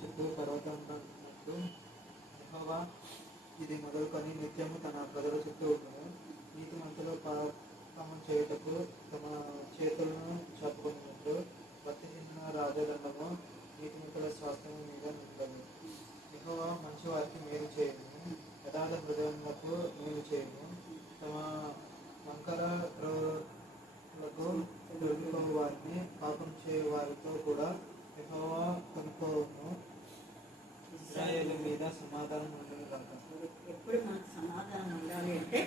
చుట్టూ పర్వతమున్నట్టు యెహోవా ఇది మొదలుకొని నిత్యము తన ప్రజల చుట్టూ ఉండను. నీతిమంతులు పాపము చేయుటకు తమ చేతులను చాపుకున్నట్లు భక్తిహీన రాజదండము నీతిమంతుల స్వాస్థ్యము మీద నిలబడి. యెహోవా మంచి వారికి మేలు చేయను, యథార్థ హృదయములకు మేలు చేయను. తమ వంకర త్రోవలకు దొరికిపోవు వారిని పాపం చేయు వారితో కూడా యెహోవా కొనుక్కోవును. ఇశ్రాయేలు మీద సమాధానం ఉండదు కాక. ఎప్పుడు మనకు సమాధానం ఉండాలి అంటే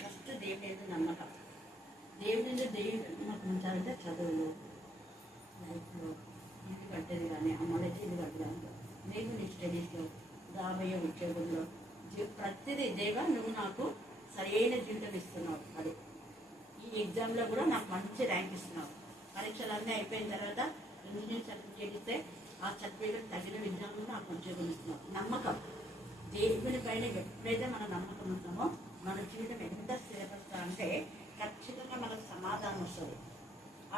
ఫస్ట్ దేవుని మీద నమ్మకం. దేవుని నమ్మకం ఉంచాలంటే చదువులు, లైఫ్లో ఇల్లు కట్టేది కానీ, అమ్మలకి ఇల్లు కట్టడానికి, దేవుని స్టడీస్లో, రాబోయే ఉద్యోగంలో, ప్రతిదీ దేవా నువ్వు నాకు సరైన జీవితం ఇస్తున్నావు. అది ఈ ఎగ్జామ్లో కూడా నాకు మంచి ర్యాంక్ ఇస్తున్నావు. పరీక్షలన్నీ అయిపోయిన తర్వాత ఇంజనీరింగ్ సర్టిఫికేట్ ఇస్తే ఆ సర్టిఫికేట్ తగిన విధానంలో నాకు ఉద్యోగం ఇస్తున్నావు. నమ్మకం దేవుని పైన ఎప్పుడైతే మన నమ్మకం ఉంటామో మన జీవితం ఎంత స్థిరపడతా అంటే ఖచ్చితంగా మనకు సమాధానం వస్తుంది.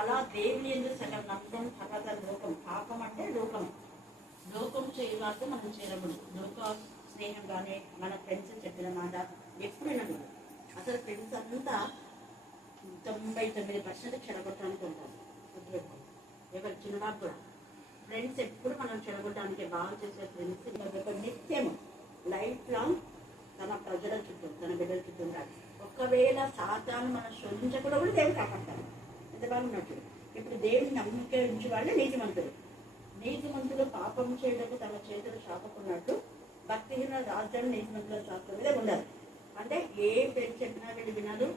అలా దేవుని ఎందుకు సగం నమ్మకం, తర్వాత లోకం. పాపం అంటే లోకం. లోకం చేయవారితో మనం చేరబడు. లోక స్నేహం కానీ మన ఫ్రెండ్స్ చెప్పిన మాట ఎప్పుడైనా కూడా అసలు ఫ్రెండ్స్ అంతా 99% చెడగొట్టడానికి ఉంటారు. ఎవరు చిన్నవాడు కూడా ఫ్రెండ్స్ ఎప్పుడు మనం చెడగొట్టడానికి బాగా చేసే ఫ్రెండ్స్ ఒక నిత్యము లైఫ్ లాంగ్ తన ప్రజల చుట్టూ, తన బిడ్డల చుట్టూ ఉంటారు. ఒకవేళ సాతాను మనం శోధించకుండా కూడా దేవుడు కాపాడతారు. ఎంత బాగున్నట్టు. ఇప్పుడు దేవుని నమ్మిక ఉంచి వాళ్ళు నీతిమంతులు. నీతిమంతులు పాపం చేయడానికి తమ చేతులు చాపుకున్నట్టు భక్తిహీన రాజ్యాలు నీతిమంతుల శాస్త్రం మీద ఉండరు. అంటే ఏ పేరు చెప్పినా వీళ్ళు వినరు.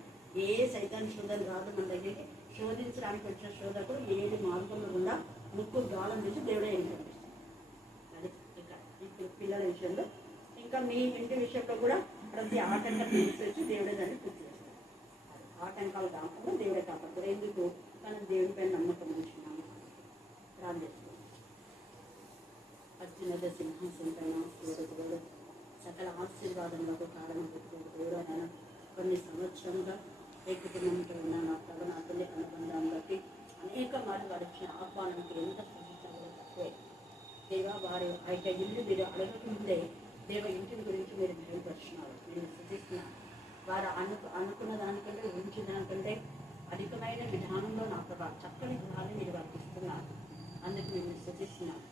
ఏ సైతాన్ని శోధన రాదు మన దగ్గరికి. శోధించడానికి వచ్చిన శోధకుడు ఏది మార్గంలో గుండా ముక్కు గాలం తీసి దేవుడే ఏంటంటే అది ఇంకా ఇప్పుడు పిల్లల విషయంలో, ఇంకా మీ ఇంటి విషయంలో కూడా ప్రతి ఆటంకం తీసేసి దేవుడే దాన్ని పూర్తి చేస్తారు. ఆటంకాలు కాకుండా దేవుడే కాపాడతారు. ఎందుకు మనం దేవుడిపైన నమ్మకం ఉంచున్నాము. ప్రార్థిస్తున్నాం. అత్యున్నత సింహాసనం పైన దేవుడు సకల ఆశీర్వాదములకు కారణం పెట్టుకుని దేవుడు ఆయన కొన్ని సంవత్సరంగా ఏ కుటుంబంతో ఉన్న నా తల్లి అనుబంధాన్ని బట్టి అనేక మార్లు వారి ఇచ్చిన ఆహ్వానానికి ఎంత సూచించాలో తక్కువే. దేవ వారి ఆ ఇల్లు మీరు అడగకముందే దేవ ఇంటిని గురించి మీరు మెరుగుపరుచున్నారు. నేను సూచిస్తున్నాను. వారు అనుకున్న దానికంటే ఊహించిన దానికంటే అధికమైన విధానంలో నా ప్రభా చక్కని గుణాన్ని మీరు వారికి ఇస్తున్నారు. అందుకు నేను సూచిస్తున్నాను.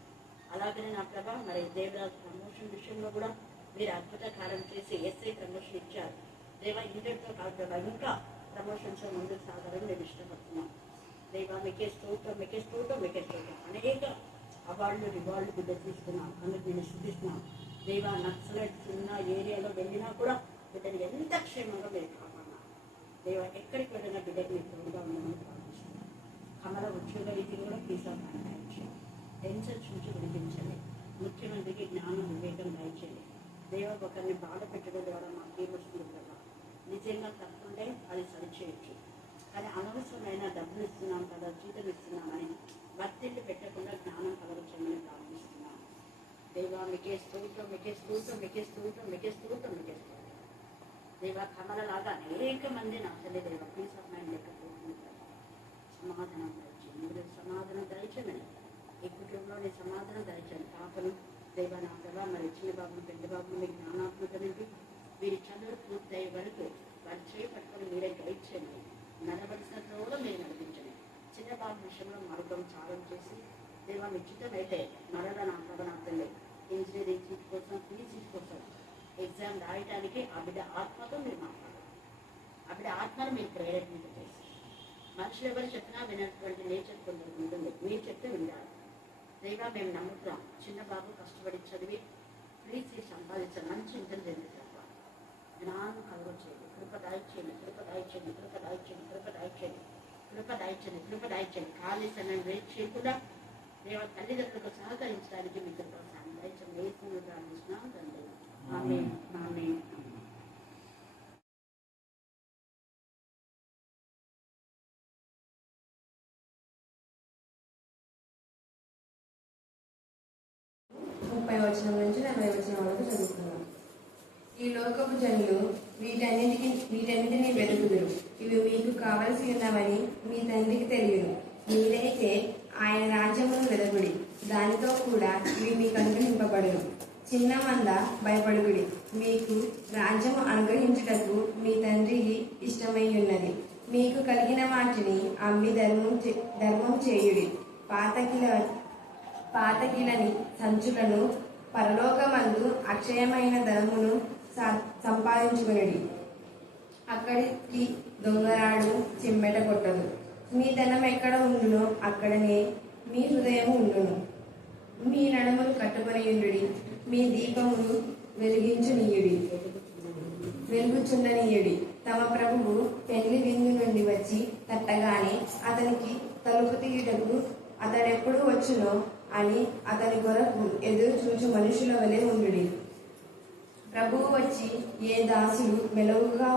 అలాగనే నా ప్రభా మరి దేవరాజు ప్రమోషన్ విషయంలో కూడా మీరు అద్భుత కార్యం చేసి ఎస్ఐ ప్రమోషన్ ఇచ్చారు. దేవ ఇంటర్తో కాదు ప్రభా ఇంకా ప్రమోషన్స్ ముందుకు సాగాలని నేను ఇష్టపడుతున్నాను. దేవ మీకే స్తోత్రం, మీకే స్తోత్రం, మీకే స్తోత్రం. అనేక అవార్డులు రివార్డులు బిడ్డ తీసుకున్నాను. అందుకు నేను శుద్ధిస్తున్నాను. దేవ నక్సలైట్స్ ఉన్న ఏరియాలో వెళ్ళినా కూడా బిడ్డని ఎంత క్షేమంగా మీరు కాపాడినారు. దేవ ఎక్కడికి వెళ్ళినా బిడ్డకి మీరు తోడుగా ఉండమని ప్రార్థిస్తున్నాను. కమల ఉద్యోగ రీతిని కూడా తీసుకోవాలి. టెన్షన్స్ నుంచి విడిపించండి. ముఖ్యమంత్రికి జ్ఞానం వివేకం దయచేయండి. దేవ ఒకరిని బాధ పెట్టడం ద్వారా మాకు ఏమొస్తుంది కదా. నిజంగా తప్పుంటే అది సరిచేయచ్చు. కానీ అనవసరమైన డబ్బులు ఇస్తున్నాం కదా, జీతం ఇస్తున్నామని వర్తిండి పెట్టకుండా జ్ఞానం కలగచ్చమని ప్రార్థిస్తున్నాను. దేవా మీకే స్తోత్రం, మీకే స్తోత్రం, మీకే స్తోత్రం, మీకే స్తోత్రం, మీకే స్తోత్రం. దేవా కమలలాగా అనేక మంది నా తల్లి దేవ పీస్ ఆఫ్ మైండ్ లేకపోతుంటారు. సమాధానం దయచేయండి. మీరు సమాధానం దయచేయమని ఈ కుటుంబంలోని సమాధానం దయచేయండి. పాపను దేవ నా ప్రభా మరి చిన్న బాబును పెద్ద బాబును మీ జ్ఞానాత్మక నుండి వీరి చదువు పూర్తయ్యే వరకు వారి చేపట్టుకొని మీరే గైడ్ చేయండి. నడవలసిన కూడా మీరు నడిపించండి. చిన్న బాబు విషయంలో మార్గం చాలం చేసి దేవా నిశ్చితమైతే మరల నా ప్రభా నా తల్లి ఇంజనీరింగ్ సీట్ కోసం, పీజీ సీట్ కోసం ఎగ్జామ్ రాయడానికి ఆ బిడ్డ ఆత్మతో మీరు మాట్లాడాలి. ఆ బిడ్డ ఆత్మను మీరు ప్రేరేపణ చేసి మనుషులు ఎవరు చెప్పినా వినటువంటి నేచర్ కొందరు ఉంటుంది. మీరు చెప్తే వినాలి. దేవా మేము నమ్ముతున్నాం. చిన్న బాబు కష్టపడి చదివి ప్లీజ్ సంపాదించాలి. మంచి ఇంటెలిజెన్స్ జ్ఞానం కలగచేయండి. కృప దాయిచేయండి, కృప దాయిచేయండి, కృప దాయిచేయండి, కృప దాయిచేయండి, కృప దాయిచేయండి, కృప దాయిచేయండి. ఖాళీ సమయం వేస్ట్ చేయకుండా దేవ తల్లిదండ్రులకు సహకరించడానికి మీకు ప్రోత్సాహం దయచేయండి. వేసుకుని ప్రార్థిస్తున్నాం తండ్రి. ఆమేన్, ఆమేన్. వచనం నుంచి 40 వచనం వరకు చదువుతున్నాం. ఈ లోకపు జనులు వీటన్నిటిని వెతుకుదురు. ఇవి మీకు కావలసి ఉన్నవని మీ తండ్రికి తెలియదు. మీరైతే ఆయన రాజ్యమును వెదకుడి, దానితో కూడా ఇవి మీకు అనుగ్రహింపబడును. చిన్న మంద భయపడుకుడి, మీకు రాజ్యము అనుగ్రహించుటకు మీ తండ్రికి ఇష్టమై ఉన్నది. మీకు కలిగిన వాటిని అమ్మి ధర్మం చేయుడి. పాతకిలని సంచులను పరలోకమందు అక్షయమైన ధనమును సంపాదించుకునుడి. అక్కడికి దొంగరాడు చిమ్మెట కొట్టదు. మీ ధనం ఎక్కడ ఉండునో అక్కడనే మీ హృదయము ఉండును. మీ నడుములు కట్టుకొనియుండుడి. మీ దీపమును వెలుగుచుండనీయుడి. తమ ప్రభువు పెళ్లి విందు నుండి వచ్చి తట్టగానే అతనికి తలుపు తీయుటకు అతడెప్పుడు వచ్చునో అని అతని కొరకు ఎదురు చూచు మనుషుల వలె ఉండుడి. ప్రభువు వచ్చి ఏ దాసులు మెలగుగా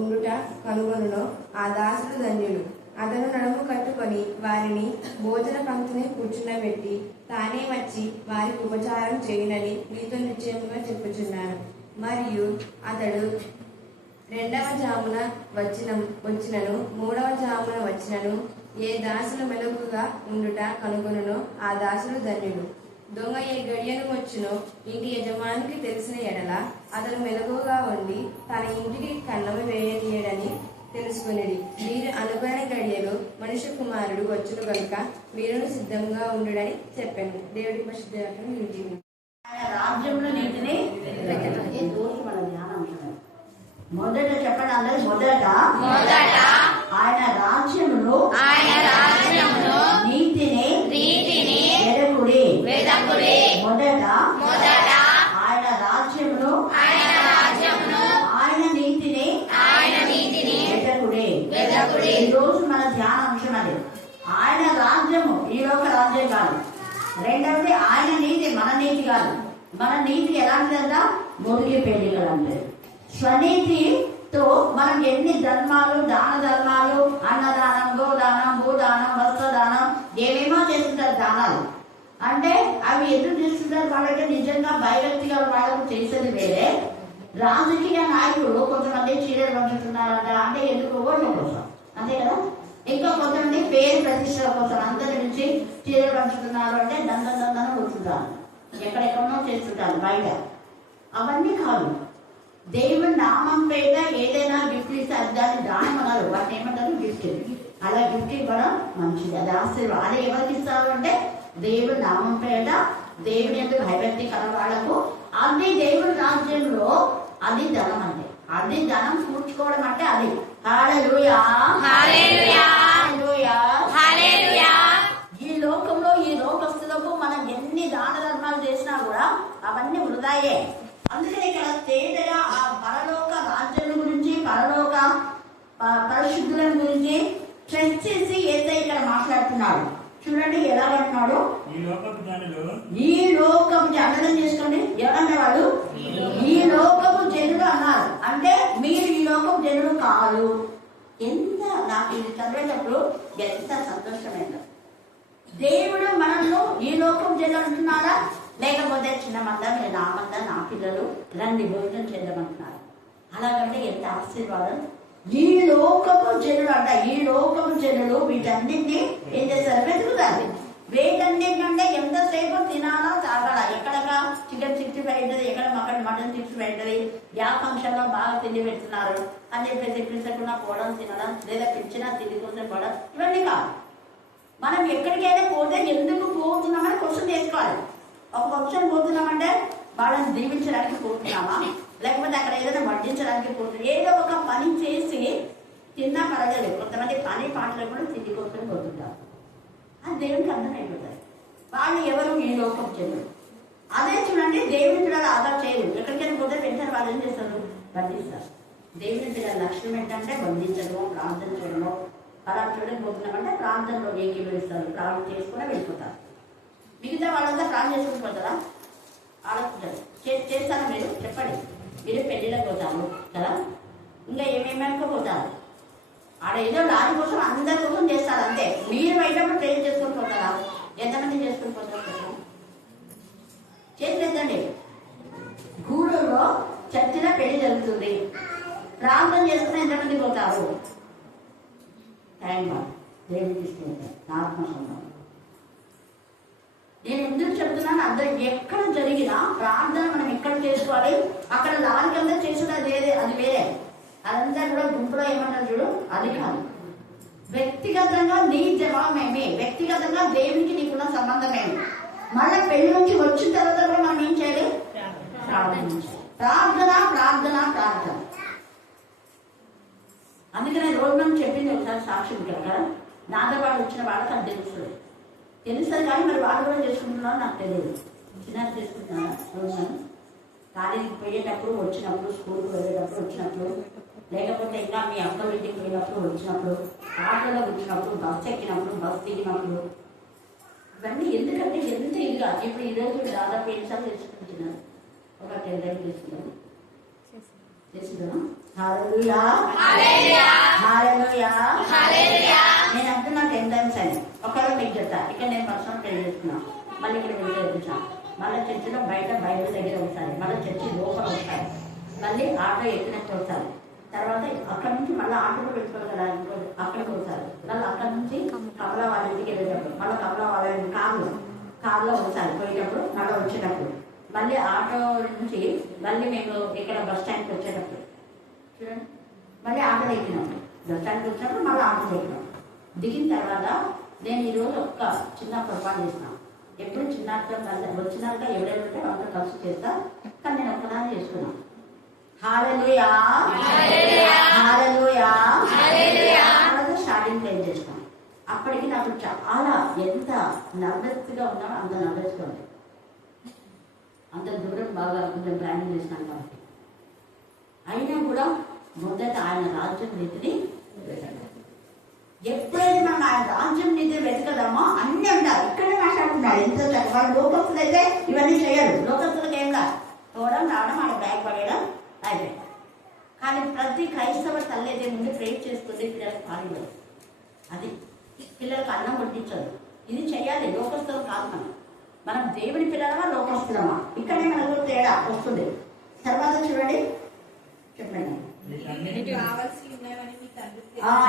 ఉండుట కనుగొనునో ఆ దాసులు ధన్యులు. అతను నడుము కట్టుకొని వారిని భోజన పంక్తిని కూర్చుండబెట్టి తానే వచ్చి వారికి ఉపచారం చేయునని మీతో నిశ్చయముగా చెప్పుచున్నాను. మరియు అతడు 2వ జామున వచ్చినను 3వ జామున వచ్చినను ఏ దాసులు మెలకుగా ఉండుట కనుగొనునో ఆ దాసులు ధన్యులు. దొంగ ఏ గడియను వచ్చునో ఇంటి యజమానికి తెలిసిన ఎడల అతను మెలకుగా ఉండి తన ఇంటికి కన్నము వేయనీయడని తెలుసుకునేది. మీరు అనుకున్న గడియలో మనుష్య కుమారుడు వచ్చును కనుక మీరును సిద్ధంగా ఉండుడని చెప్పాను. దేవుడి పరిశుద్ధ రాజ్యంలో నీతిని మన ధ్యానం మొదట చెప్పండి అందరూ. మొదట ఆయన రాజ్యమును నీతిని వెదకుడి. మొదట ఆయన రాజ్యమును ఆయన నీతిని వెదకుడి. ఈ రోజు మన ధ్యానాంశం అది. ఆయన రాజ్యము ఈ లోక రాజ్యం కాదు. రెండవది ఆయన నీతి మన నీతి కాదు. మన నీతి ఎలాంటిదంతా మురిగి పేలికలంటే స్వనీతితో మనం ఎన్ని ధర్మాలు, దాన ధర్మాలు, అన్నదానం, గోదానం, భూదానం, వస్త్రదానం ఏమేమో చేస్తుంటారు దానాలు. అంటే అవి ఎందుకు చేస్తుంటారు? వాళ్ళకి నిజంగా భయభక్తిగా వాళ్ళకు చేసేది వేరే. రాజకీయ నాయకులు కొంతమంది చీరలు పంచుతున్నారంట, అంటే ఎందుకు? ఓట్ల కోసం, అంతే కదా. ఇంకా కొంతమంది పేరు ప్రతిష్టల కోసం అందరి నుంచి చీరలు పంచుతున్నారు అంటే దందన కూర్చుంటారు, ఎక్కడెక్కడో చేస్తుంటారు బయట. అవన్నీ కాదు. దేవుని నామం పేట ఏదైనా గిఫ్ట్ ఇస్తే దాన్ని దానం అన్నారు. వాటిని ఏమంటారు? గిఫ్ట్. అలా గిఫ్ట్ ఇవ్వడం మంచిది, అది ఆశీర్వాదం. అదే ఎవరికి ఇస్తారు అంటే దేవుని నామం పేట దేవుని యొక్క భయభక్తి కల వాళ్లకు. అది దేవుని రాజ్యంలో అది ధనం అంటే, అది ధనం కూర్చుకోవడం అంటే అది. హల్లెలూయా, హల్లెలూయా, హల్లెలూయా. ఈ లోకంలో ఈ లోకస్తులకు మనం ఎన్ని దాన ధర్మాలు చేసినా కూడా అవన్నీ వృధాయే. అందుకని ఇక్కడ తేటగా ఆ పరలోక రాజ్యం గురించి, పరలోక పరిశుద్ధుల గురించి స్ట్రెస్ చేసి ఏదైతే ఇక్కడ మాట్లాడుతున్నాడు. చూడండి ఎలా అంటున్నాడు. ఈ లోకపు జనులు చేసుకోండి. ఎవరన్నా వాళ్ళు ఈ లోకపు జనులు అన్నారు. అంటే మీరు ఈ లోకపు జనులు కాదు. ఎంత నాకు ఇది చదివేటప్పుడు ఎంత సంతోషమైందో. దేవుడు మనల్ని ఈ లోకపు జనులు అంటున్నారా, లేకపోతే చిన్న మంద, నా మంద, నా పిల్లలు రండి భోజనం చేద్దామంటున్నారు. అలాగంటే ఎంత ఆశీర్వాదం. ఈ లోకపు జనులు అంట, ఈ లోకపు జనులు వీటన్నింటినీ ఏం చేస్తారు? వెతుకుతారు. వీటన్నింటికంటే ఎంతసేపు తినాలా, తాగాలా, ఎక్కడ చికెన్ 65 ఉంటుంది, ఎక్కడ మటన్ 65 ఉంటుంది, యా ఫంక్షన్ లో బాగా తిండి పెడుతున్నారు అని చెప్పేసి పిలిచకుండా పోవడం, తినడం, లేదా పిలిచినా తిండి కోసం పోవడం, ఇవన్నీ కాదు. మనం ఎక్కడికైనా పోతే ఎందుకు పోతున్నామని క్వశ్చన్ చేసుకోవాలి. ఒక ఫంక్షన్ పోతున్నామంటే వాళ్ళని దీవించడానికి పోతున్నామా, లేకపోతే అక్కడ ఏదైనా వడ్డించడానికి పోతున్నాం, ఏదో ఒక పని చేసి తిన్నా పర్వాలేదు. కొంతమంది పని పాటలు కూడా తిండి కోసం పోతుంటారు. అది దేవునికి అర్థమైపోతుంది. వాళ్ళు ఎవరు? ఈ లోకం జనులు. అదే చూడండి, దేవుని పిల్లలు ఆధార చేయరు. ఎక్కడికైనా పోతే వెంటనే వాళ్ళు ఏం చేస్తారు? బంధిస్తారు. దేవుని పిల్లల లక్ష్యం ఏంటంటే బంధించడము, ప్రార్థన చేయడము. అలా చూడకపోతున్నామంటే ప్రార్థనలో ఏకీభవిస్తారు, ప్రార్థన చేసుకుని వెళ్ళిపోతారు. మిగతా వాళ్ళంతా ప్రార్థన చేసుకుని పోతారా? ఆలోచించారు. చేస్తారా మీరు? చెప్పండి. మీరు పెళ్లిలోకి పోతారు కదా, ఇంకా ఏమేమనుకోపోతారు. ఆడ ఏదో దాని కోసం అందరి కోసం చేస్తారు అంతే. మీరు బయటప్పుడు ప్రేర్ చేసుకుని పోతారా? ఎంతమంది చేసుకుని పోతారు? చేసిలేదండి. గూడూరులో చర్చిలో పెళ్లి జరుగుతుంది, ప్రార్థన చేసుకుని ఎంతమంది పోతారు? టైం దేవుడు తీసుకుంటారు. ఆత్మ సంబంధం నేను ఎందుకు చెప్తున్నాను, అందరూ ఎక్కడ జరిగినా ప్రార్థన మనం ఎక్కడ చేసుకోవాలి, అక్కడ లారికంతా చేసుకున్నది అది వేరే. అదంతా కూడా గుంపులో ఏమన్నా చూడు, అది కాదు. వ్యక్తిగతంగా నీ జవాబేమి, వ్యక్తిగతంగా దేవునికి నీకున్న సంబంధమేమి. మళ్ళీ పెళ్లి నుంచి వచ్చిన తర్వాత కూడా మనం ఏం చేయాలి, ప్రార్థన ప్రార్థన ప్రార్థన. అందుకనే రోజు మనం చెప్పింది ఒకసారి సాక్షి కదా, నాతో పాటు వచ్చిన వాళ్ళకి అది తెలుస్తుంది కానీ మరి వాళ్ళు కూడా చేసుకుంటున్నారో నాకు తెలియదు. చిన్నది చేసుకుంటున్నారా రోజు కాలేజీకి పోయేటప్పుడు వచ్చినప్పుడు, స్కూల్కి వెళ్ళేటప్పుడు వచ్చినప్పుడు, లేకపోతే ఇంకా మీ అక్కల ఇంటికి పోయినప్పుడు వచ్చినప్పుడు, ఆటోలో వచ్చినప్పుడు, బస్సు ఎక్కినప్పుడు, బస్సు దిగినప్పుడు, ఇవన్నీ ఎందుకంటే ఎంత ఇదిగా. ఇప్పుడు ఈరోజు దాదాపు 7 సార్లు చేసుకుంటున్నాను, ఒక 10 టైం చేసుకున్నాను చేసుకున్నాను. నేను అంటున్నా 10 టైమ్స్ అని. ఒకవేళ మీకు చెప్తా, ఇక్కడ నేను పర్సనల్ ట్రై చేస్తున్నాను, మళ్ళీ ఇక్కడ వెళ్తే వచ్చాను, మళ్ళీ చర్చిలో బయట బైబిల్ దగ్గర ఒకసారి, మళ్ళీ చర్చి లోపల ఒకసారి, మళ్ళీ ఆటో ఎక్కినట్టు ఒకసారి, తర్వాత అక్కడ నుంచి మళ్ళీ ఆటోలో పెట్టుకోవాలి కదా అక్కడికి ఒకసారి, మళ్ళీ అక్కడ నుంచి కమలా వాళ్ళ ఇంటికి వెళ్ళేటప్పుడు, మళ్ళీ కమలా వాళ్ళ కార్లో ఒకసారి పోయేటప్పుడు, మళ్ళీ వచ్చేటప్పుడు, మళ్ళీ ఆటో నుంచి మళ్ళీ మేము ఇక్కడ బస్ స్టాండ్కి వచ్చేటప్పుడు చూడండి, మళ్ళీ ఆటో ఎక్కినాం, బస్ స్టాండ్కి వచ్చినప్పుడు మళ్ళీ ఆటో ఎక్కినాం. దిగిన తర్వాత నేను ఈరోజు ఒక్క చిన్న పొరపాటు చేసినాను. ఎప్పుడు చిన్నతో వచ్చినాక ఎవరైనా ఉంటే వాళ్ళతో కలిసి చేస్తా, కానీ నేను ఒక్కదాన్ని చేసుకున్నాను. హల్లెలూయా హల్లెలూయా స్టార్టింగ్ ప్లేస్ చేస్తాను. అప్పటికి నాకు చాలా ఎంత నర్వస్గా ఉన్నానో అంత నర్వస్గా ఉంది. అంత దూరం బాగా కొంచెం ప్లానింగ్ చేసినాను కాబట్టి. అయినా కూడా మొదట ఆయన రాజ్యం నీతిని ఎప్పుడైతే మనం ఆయన రాజ్యం నీతిని వెతకదామో అన్నీ ఉంటారు. ఇక్కడే మాట్లాడుతున్నారు ఎంత వాళ్ళు లోకస్తులు అయితే ఇవన్నీ చేయరు. లోకస్తులకు ఏం కాదు, పోవడం రావడం, ఆడ బ్యాగ్ పడేయడం అయిపోయింది. కానీ ప్రతి క్రైస్తవ తల్లి అయితే ముందు ప్రేర్ చేస్తుంది పిల్లలకు పాలు, అది పిల్లలకు అన్నం వడ్డించదు. ఇది చెయ్యాలి. లోకస్తులు కాదు, మనం దేవుని పిల్లలమా లోకస్తులమా, ఇక్కడే మనకు తేడా వస్తుంది. తర్వాత చూడండి, చెప్పండి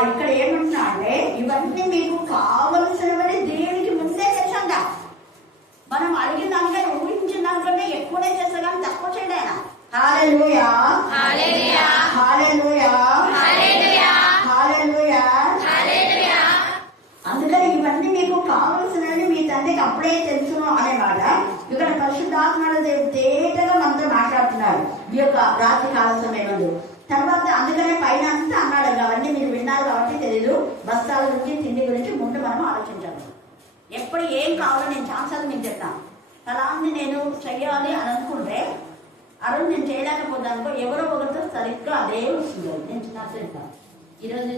ఇక్కడ ఏమంటున్నా అంటే ఇవన్నీ మీకు కావలసినవని దేవునికి ముందే తెలుసంట. మనం అడిగిన దానికంటే ఊహించిన దానికంటే ఎక్కువనే చేస్తా కానీ తక్కువ చేయడం ఆయన. హల్లెలూయా హల్లెలూయా హల్లెలూయా హల్లెలూయా హల్లెలూయా. అందుకని ఇవన్నీ మీకు కావలసినవి మీ తండ్రికి అప్పుడే తెలుసును అనే మాట ఇక్కడ పరిశుద్ధాత్మ తేటగా మనతో మాట్లాడుతున్నారు ఈ యొక్క రాత్రి కాల సమయంలో. తర్వాత అందుకనే పైన అంతా అన్నాడు, అవన్నీ మీరు విన్నారు కాబట్టి తెలీదు. బస్తాల గురించి తిండి గురించి ముందు మనం ఆలోచించాలి. ఎప్పుడు ఏం కావాలో నేను ఛాన్సాలు మీకు చెప్తాను. అలాంటి నేను చెయ్యాలి అని అనుకుంటే ఆ రోజు నేను చేయలేకపోతానుకో ఎవరో ఒకరితో సరిగ్గా అదే వస్తుంది. నేను చిన్న చెప్తాను, ఈరోజు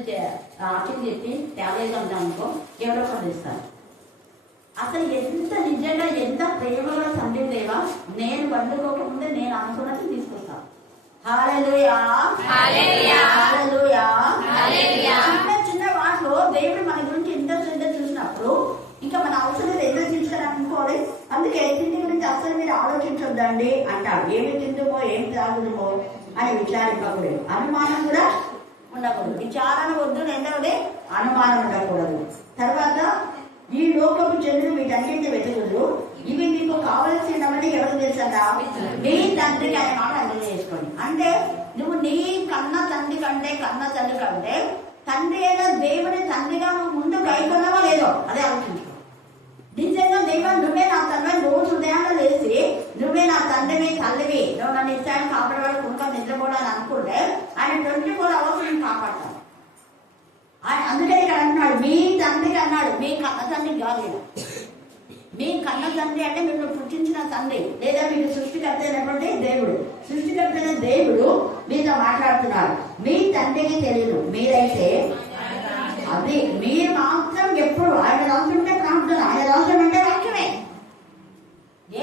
ఆర్టికల్ చెప్పి తేలేదు అంటానుకో ఎవరో ఒకరు ఇస్తారు. అసలు ఎంత నిజంగా ఎంత ప్రేమగా తండ్రి దేవా, నేను వండుకోకముందే నేను అనుకున్నది తీసుకొస్తాను. హల్లెలూయా హల్లెలూయా హల్లెలూయా హల్లెలూయా. చిన్న వాటిలో దేవుడు మన గురించి ఎంత శ్రద్ధ చూసినప్పుడు ఇంకా మన అవసరం ఎందుకు తీసుకోవాలనుకోవాలి. అందుకే తిండి గురించి అసలు మీరు ఆలోచించొద్దండి అంటారు. ఏమి తిందుమో ఏం తాగుదుమో అని విచారింపకూడదు, అనుమానం కూడా ఉండకూడదు. విచారణ వద్దు, రెండవది అనుమానం ఉండకూడదు. తర్వాత ఈ లోకపు జనులు వీటన్నింటినీ వెతుకుదు, ఇవి మీకు కావలసినవని ఎవరు తెలుసా, మీ తండ్రికి అనే మాట అర్థం చేసుకోండి. అంటే నువ్వు నీ కన్న తండ్రి కంటే తండ్రి అయినా దేవుని తండ్రిగా నువ్వు ముందు గైకొన్నావా లేదో అదే ఆలోచించుకో. నిజంగా దేవుడు నువ్వే నా తండ్రి, రోజు ఉదయాన్నే లేచి నువ్వే నా తండ్రివి తల్లివి, నువ్వు నన్ను ఇచ్చాయని కాపాడేవాడు కునుక నిద్రపోవడానికి అనుకుంటే ఆయన 24 hours నేను కాపాడతాను. అందుకని ఇక్కడ అంటున్నాడు మీ తండ్రికి అన్నాడు, మీ కన్న తండ్రి కాదు. మీ కన్న తండ్రి అంటే మీరు పుట్టించిన తండ్రి లేదా మీకు సృష్టికర్త అయినటువంటి దేవుడు. సృష్టికర్త అయిన దేవుడు మీతో మాట్లాడుతున్నారు. మీ తండ్రికి తెలియదు, మీరైతే అది మీరు మాత్రం ఎప్పుడు ఆయన రాజ్యం అంటే ప్రార్థన, ఆయన రాజ్యం అంటే వాక్యమే.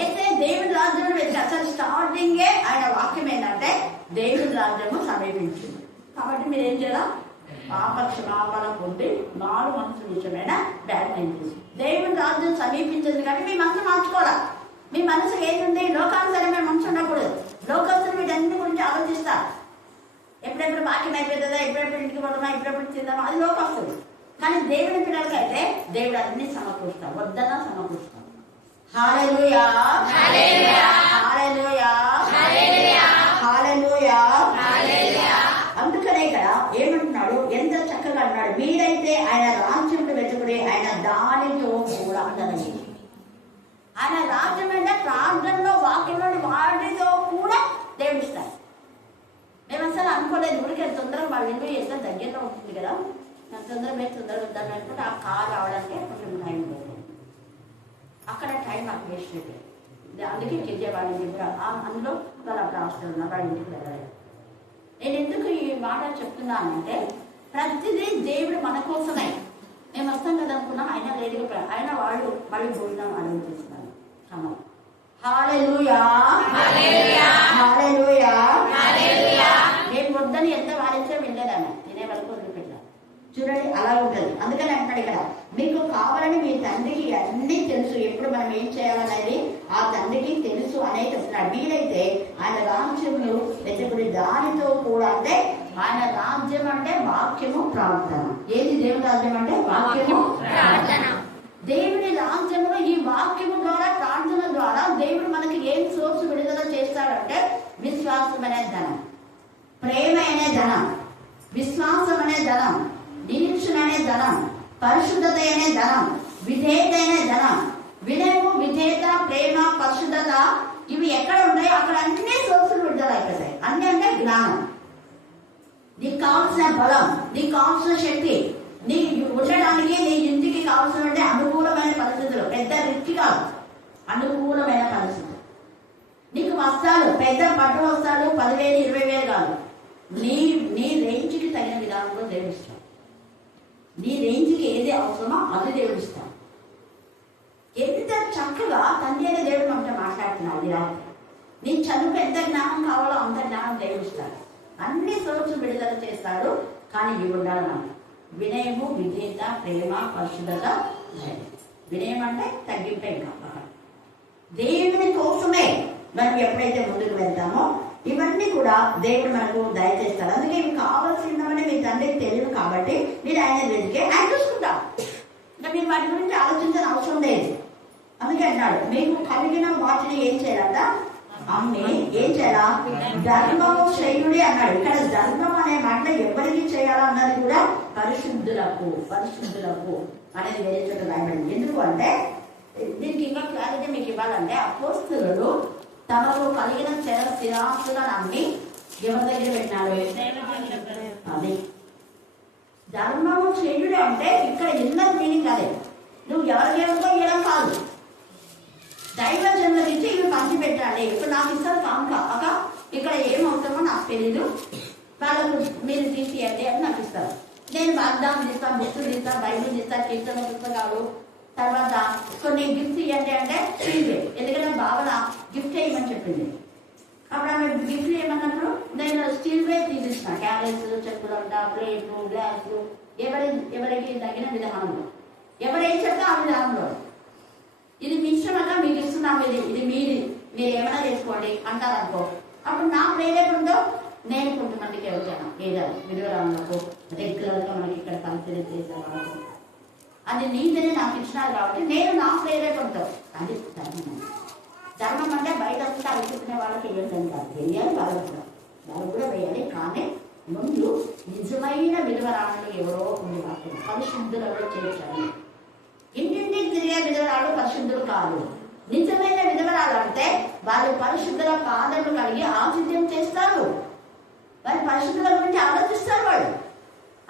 అయితే దేవుడి రాజ్యం అసలు స్టార్టింగే ఆయన వాక్యం ఏంటంటే దేవుడి రాజ్యము సమీపించింది. కాబట్టి మీరు ఏం చేయాలా, పాపక్షమాపణ పొంది 4 మనసు విషయమైన బ్యాడ్మెంట్. దేవుని రాజ్యం సమీపించింది కానీ మీ మనసు మార్చుకోవాలా. మీ మనసు ఏంటంటే లోకానుసరమైన మనసు ఉండకూడదు. లోకానుసరం వీటన్ని గురించి ఆలోచిస్తారు. ఎప్పుడెప్పుడు వాక్యం అయిపోతుందా, ఎప్పుడెప్పుడు ఇంటికి పడమా, ఎప్పుడెప్పుడు తిందామా, అది లోకస్తుంది. కానీ దేవుని పిల్లలకి అయితే దేవుడు అన్ని సమకూరుస్తాం, వద్దన్నా సమకూరుస్తాం. హల్లెలూయా హల్లెలూయా హల్లెలూయా హల్లెలూయా హల్లెలూయా. అందుకనే ఇక్కడ ఏమంటున్నాడు, ఎంత చక్కగా అన్నాడు, మీరైతే ఆయన రాజ్యంలో వెతుకుని ఆయన దానితో కూడా అంటారండి. ఆయన రాజ్యం అంటే ప్రార్థనలో వాక్యంలో వాటితో కూడా దేవుడిస్తారు. మేము అసలు అనుకోలేదు, ఊరికి తొందరగా వాళ్ళ ఇల్లు ఎంత దగ్గరలో ఉంటుంది కదా, తొందరగా మీరు తొందరగా వద్దాం అనుకుంటే ఆ కార్ రావడానికి కొంచెం టైం లేదు. అక్కడ టైం నాకు వేస్ట్ అయిపోయింది. అందుకే విజయవాడ దగ్గర అందులో వాళ్ళ అప్పుడు హాస్టల్ ఉన్నారు, వాళ్ళ ఇంటికి వెళ్ళలేదు. నేను ఎందుకు ఈ మాట చెప్తున్నానంటే ప్రతిదీ దేవుడు మన కోసమే. మేము వస్తాం కదా అనుకున్నాం, ఆయన లేదుగా ఆయన వాళ్ళు మళ్ళీ భోజనం అనుమతిస్తున్నారు. హల్లెలూయా హల్లెలూయా హల్లెలూయా. నేను వద్దని ఎంత వారించే వెళ్ళేదాన్ని, తినే వరకు వదిలిపెట్టా. చూడండి అలా ఉంటుంది. అందుకని అంటాడు ఇక్కడ, మీకు కావాలని మీ తండ్రికి అన్నీ తెలుసు, ఎప్పుడు మనం ఏం చేయాలనేది ఆ తండ్రికి తెలుసు అనేది చెప్తున్నాడు. వీలైతే ఆయన రాజ్యంలో వెతుకుడి దానితో కూడా, అంటే ఆయన రాజ్యం అంటే వాక్యము ప్రార్థన. ఏది దేవుని రాజ్యం అంటే వాక్యము ప్రార్థన. దేవుని రాజ్యంలో ఈ వాక్యము ద్వారా ప్రార్థన ద్వారా దేవుడు మనకి ఏం సోర్స్ విడుదల చేస్తాడంటే విశ్వాసం అనే ధనం, ప్రేమ అనే ధనం, విశ్వాసం అనే ధనం, నిరీక్షణ అనే ధనం, పరిశుద్ధత అనే ధనం, విధేయత అనే ధనం. వినయము, విధేయత, ప్రేమ, పరిశుద్ధత ఇవి ఎక్కడ ఉంటాయో అక్కడ అన్ని సోర్సులు విడుదల అయిపోతాయి. అన్ని అంటే జ్ఞానం, నీకు కావాల్సిన బలం, నీకు కావాల్సిన శక్తి, నీ ఉండడానికి నీ ఇంటికి కావాల్సిన అనుకూలమైన పరిస్థితులు, పెద్ద రిచ్ కాదు, అనుకూలమైన పరిస్థితులు. నీకు వస్త్రాలు, పెద్ద పట్టు వస్త్రాలు 10,000 20,000 కాదు, నీ రేంజ్కి తగిన విధానంలో దేవుడిస్తాం. నీ రేంజ్కి ఏది అవసరమో అది దేవుడిస్తాం. ఎంత చక్కగా తండ్రి అనే దేవుడు మనతో మాట్లాడుతున్నాడు. నీ చదువుకు ఎంత జ్ఞానం కావాలో అంత జ్ఞానం దేవుడిస్తాడు. అన్ని సోర్సు విడుదల చేస్తాడు. కానీ ఇవి ఉండాలి మనం. వినయము, విధేయత, ప్రేమ, పరిశుద్ధత, ధైర్యం. వినయం అంటే తగ్గింపే. ఇంకా దేవుని కోసమే మనం ఎప్పుడైతే ముందుకు వెళ్తామో ఇవన్నీ కూడా దేవుడు మనకు దయచేస్తాడు. అందుకే ఇవి కావాల్సిందని మీ తండ్రికి తెలియదు కాబట్టి మీరు ఆయన వెతికే ఆయన చూసుకుంటాం. ఇంకా మీరు వాటి గురించి ఆలోచించిన అవసరం లేదు. అందుకే అన్నాడు, మీకు కలిగిన వాటిని ఏం చేయాలంట, అమ్మి ఏం చేయాలా, ధర్మము చేయుడి అన్నాడు. ఇక్కడ ధర్మం అనే మాట ఎవరికి చేయాలన్నది కూడా పరిశుద్ధులకు అనేది వేరే చోట రాయబడింది. ఎందుకు అంటే దీనికి ఇంకా క్లారిటీ మీకు ఇవ్వాలంటే, అపోస్తలులు తమకు కలిగిన స్థిరాస్తులను అమ్మి ఎవరి దగ్గర పెట్టినాడు, అది ధర్మము చేయుడు అంటే ఇక్కడ ఇన్నర్ మీనింగ్ అదే. నువ్వు ఎవరికేమో ఇవ్వడం కాదు, దైవ జన్మకి ఇచ్చి ఇవి పంచి పెట్టాలి. ఇప్పుడు నాకు ఇస్తారు కాక ఇక్కడ ఏమవుతామో నాకు తెలీదు, వాళ్ళకు మీరు తీసియండి అని నాకు ఇస్తారు. నేను వాగ్దానం ఇస్తాను, బుక్స్ ఇస్తాను, బైబిల్ ఇస్తాను, కీర్తన పుస్తకాలు, తర్వాత కొన్ని గిఫ్ట్స్ ఇవ్వండి అంటే ఫ్రీవే. ఎందుకంటే భావన గిఫ్ట్ వేయమని చెప్పింది. అప్పుడు ఆమె గిఫ్ట్ ఏమన్నప్పుడు నేను స్టీల్ వే తీసిస్తాను. క్యారెట్స్, చెప్పులంట, ప్లేట్లు, గ్లాసులు, ఎవరికి తగిన విధానంలో, ఎవరేం చెప్తా ఆ విధానంలో. ఇది మీ ఇష్టమన్నా మీకు ఇస్తున్నాం, ఇది మీరు ఏమైనా చేసుకోండి అంటారు అనుకో. అప్పుడు నా ప్రేరేపణతో నేను కొంతమందికి ఎవరికైనా ఏదో విలువరాలకు రెగ్యులర్గా మనకి ఇక్కడ కన్సిడర్ చేసే వాళ్ళకు అది నీదని నాకు ఇచ్చినారు కాబట్టి నేను నా ప్రేరేపణతో, అది ధర్మం. ధర్మం అంటే బయట వస్తే అడుగుతున్న వాళ్ళకి ఏం కాదు, వేయాలి, వాళ్ళు కూడా వేయాలి. కానీ ముందు నిజమైన విలువరాళ్ళు ఎవరో ఉంది వాటి పరిశుద్ధులలో చేర్చాలి. ఇంటింటికి తిరిగే విధవరాలు పరిశుద్ధులు కాదు. నిజమైన విధవరాలు అంటే వాళ్ళు పరిశుద్ధుల పాదములు కలిగి ఆతిథ్యం చేస్తారు, వాళ్ళు పరిశుద్ధుల గురించి ఆలోచిస్తారు. వాళ్ళు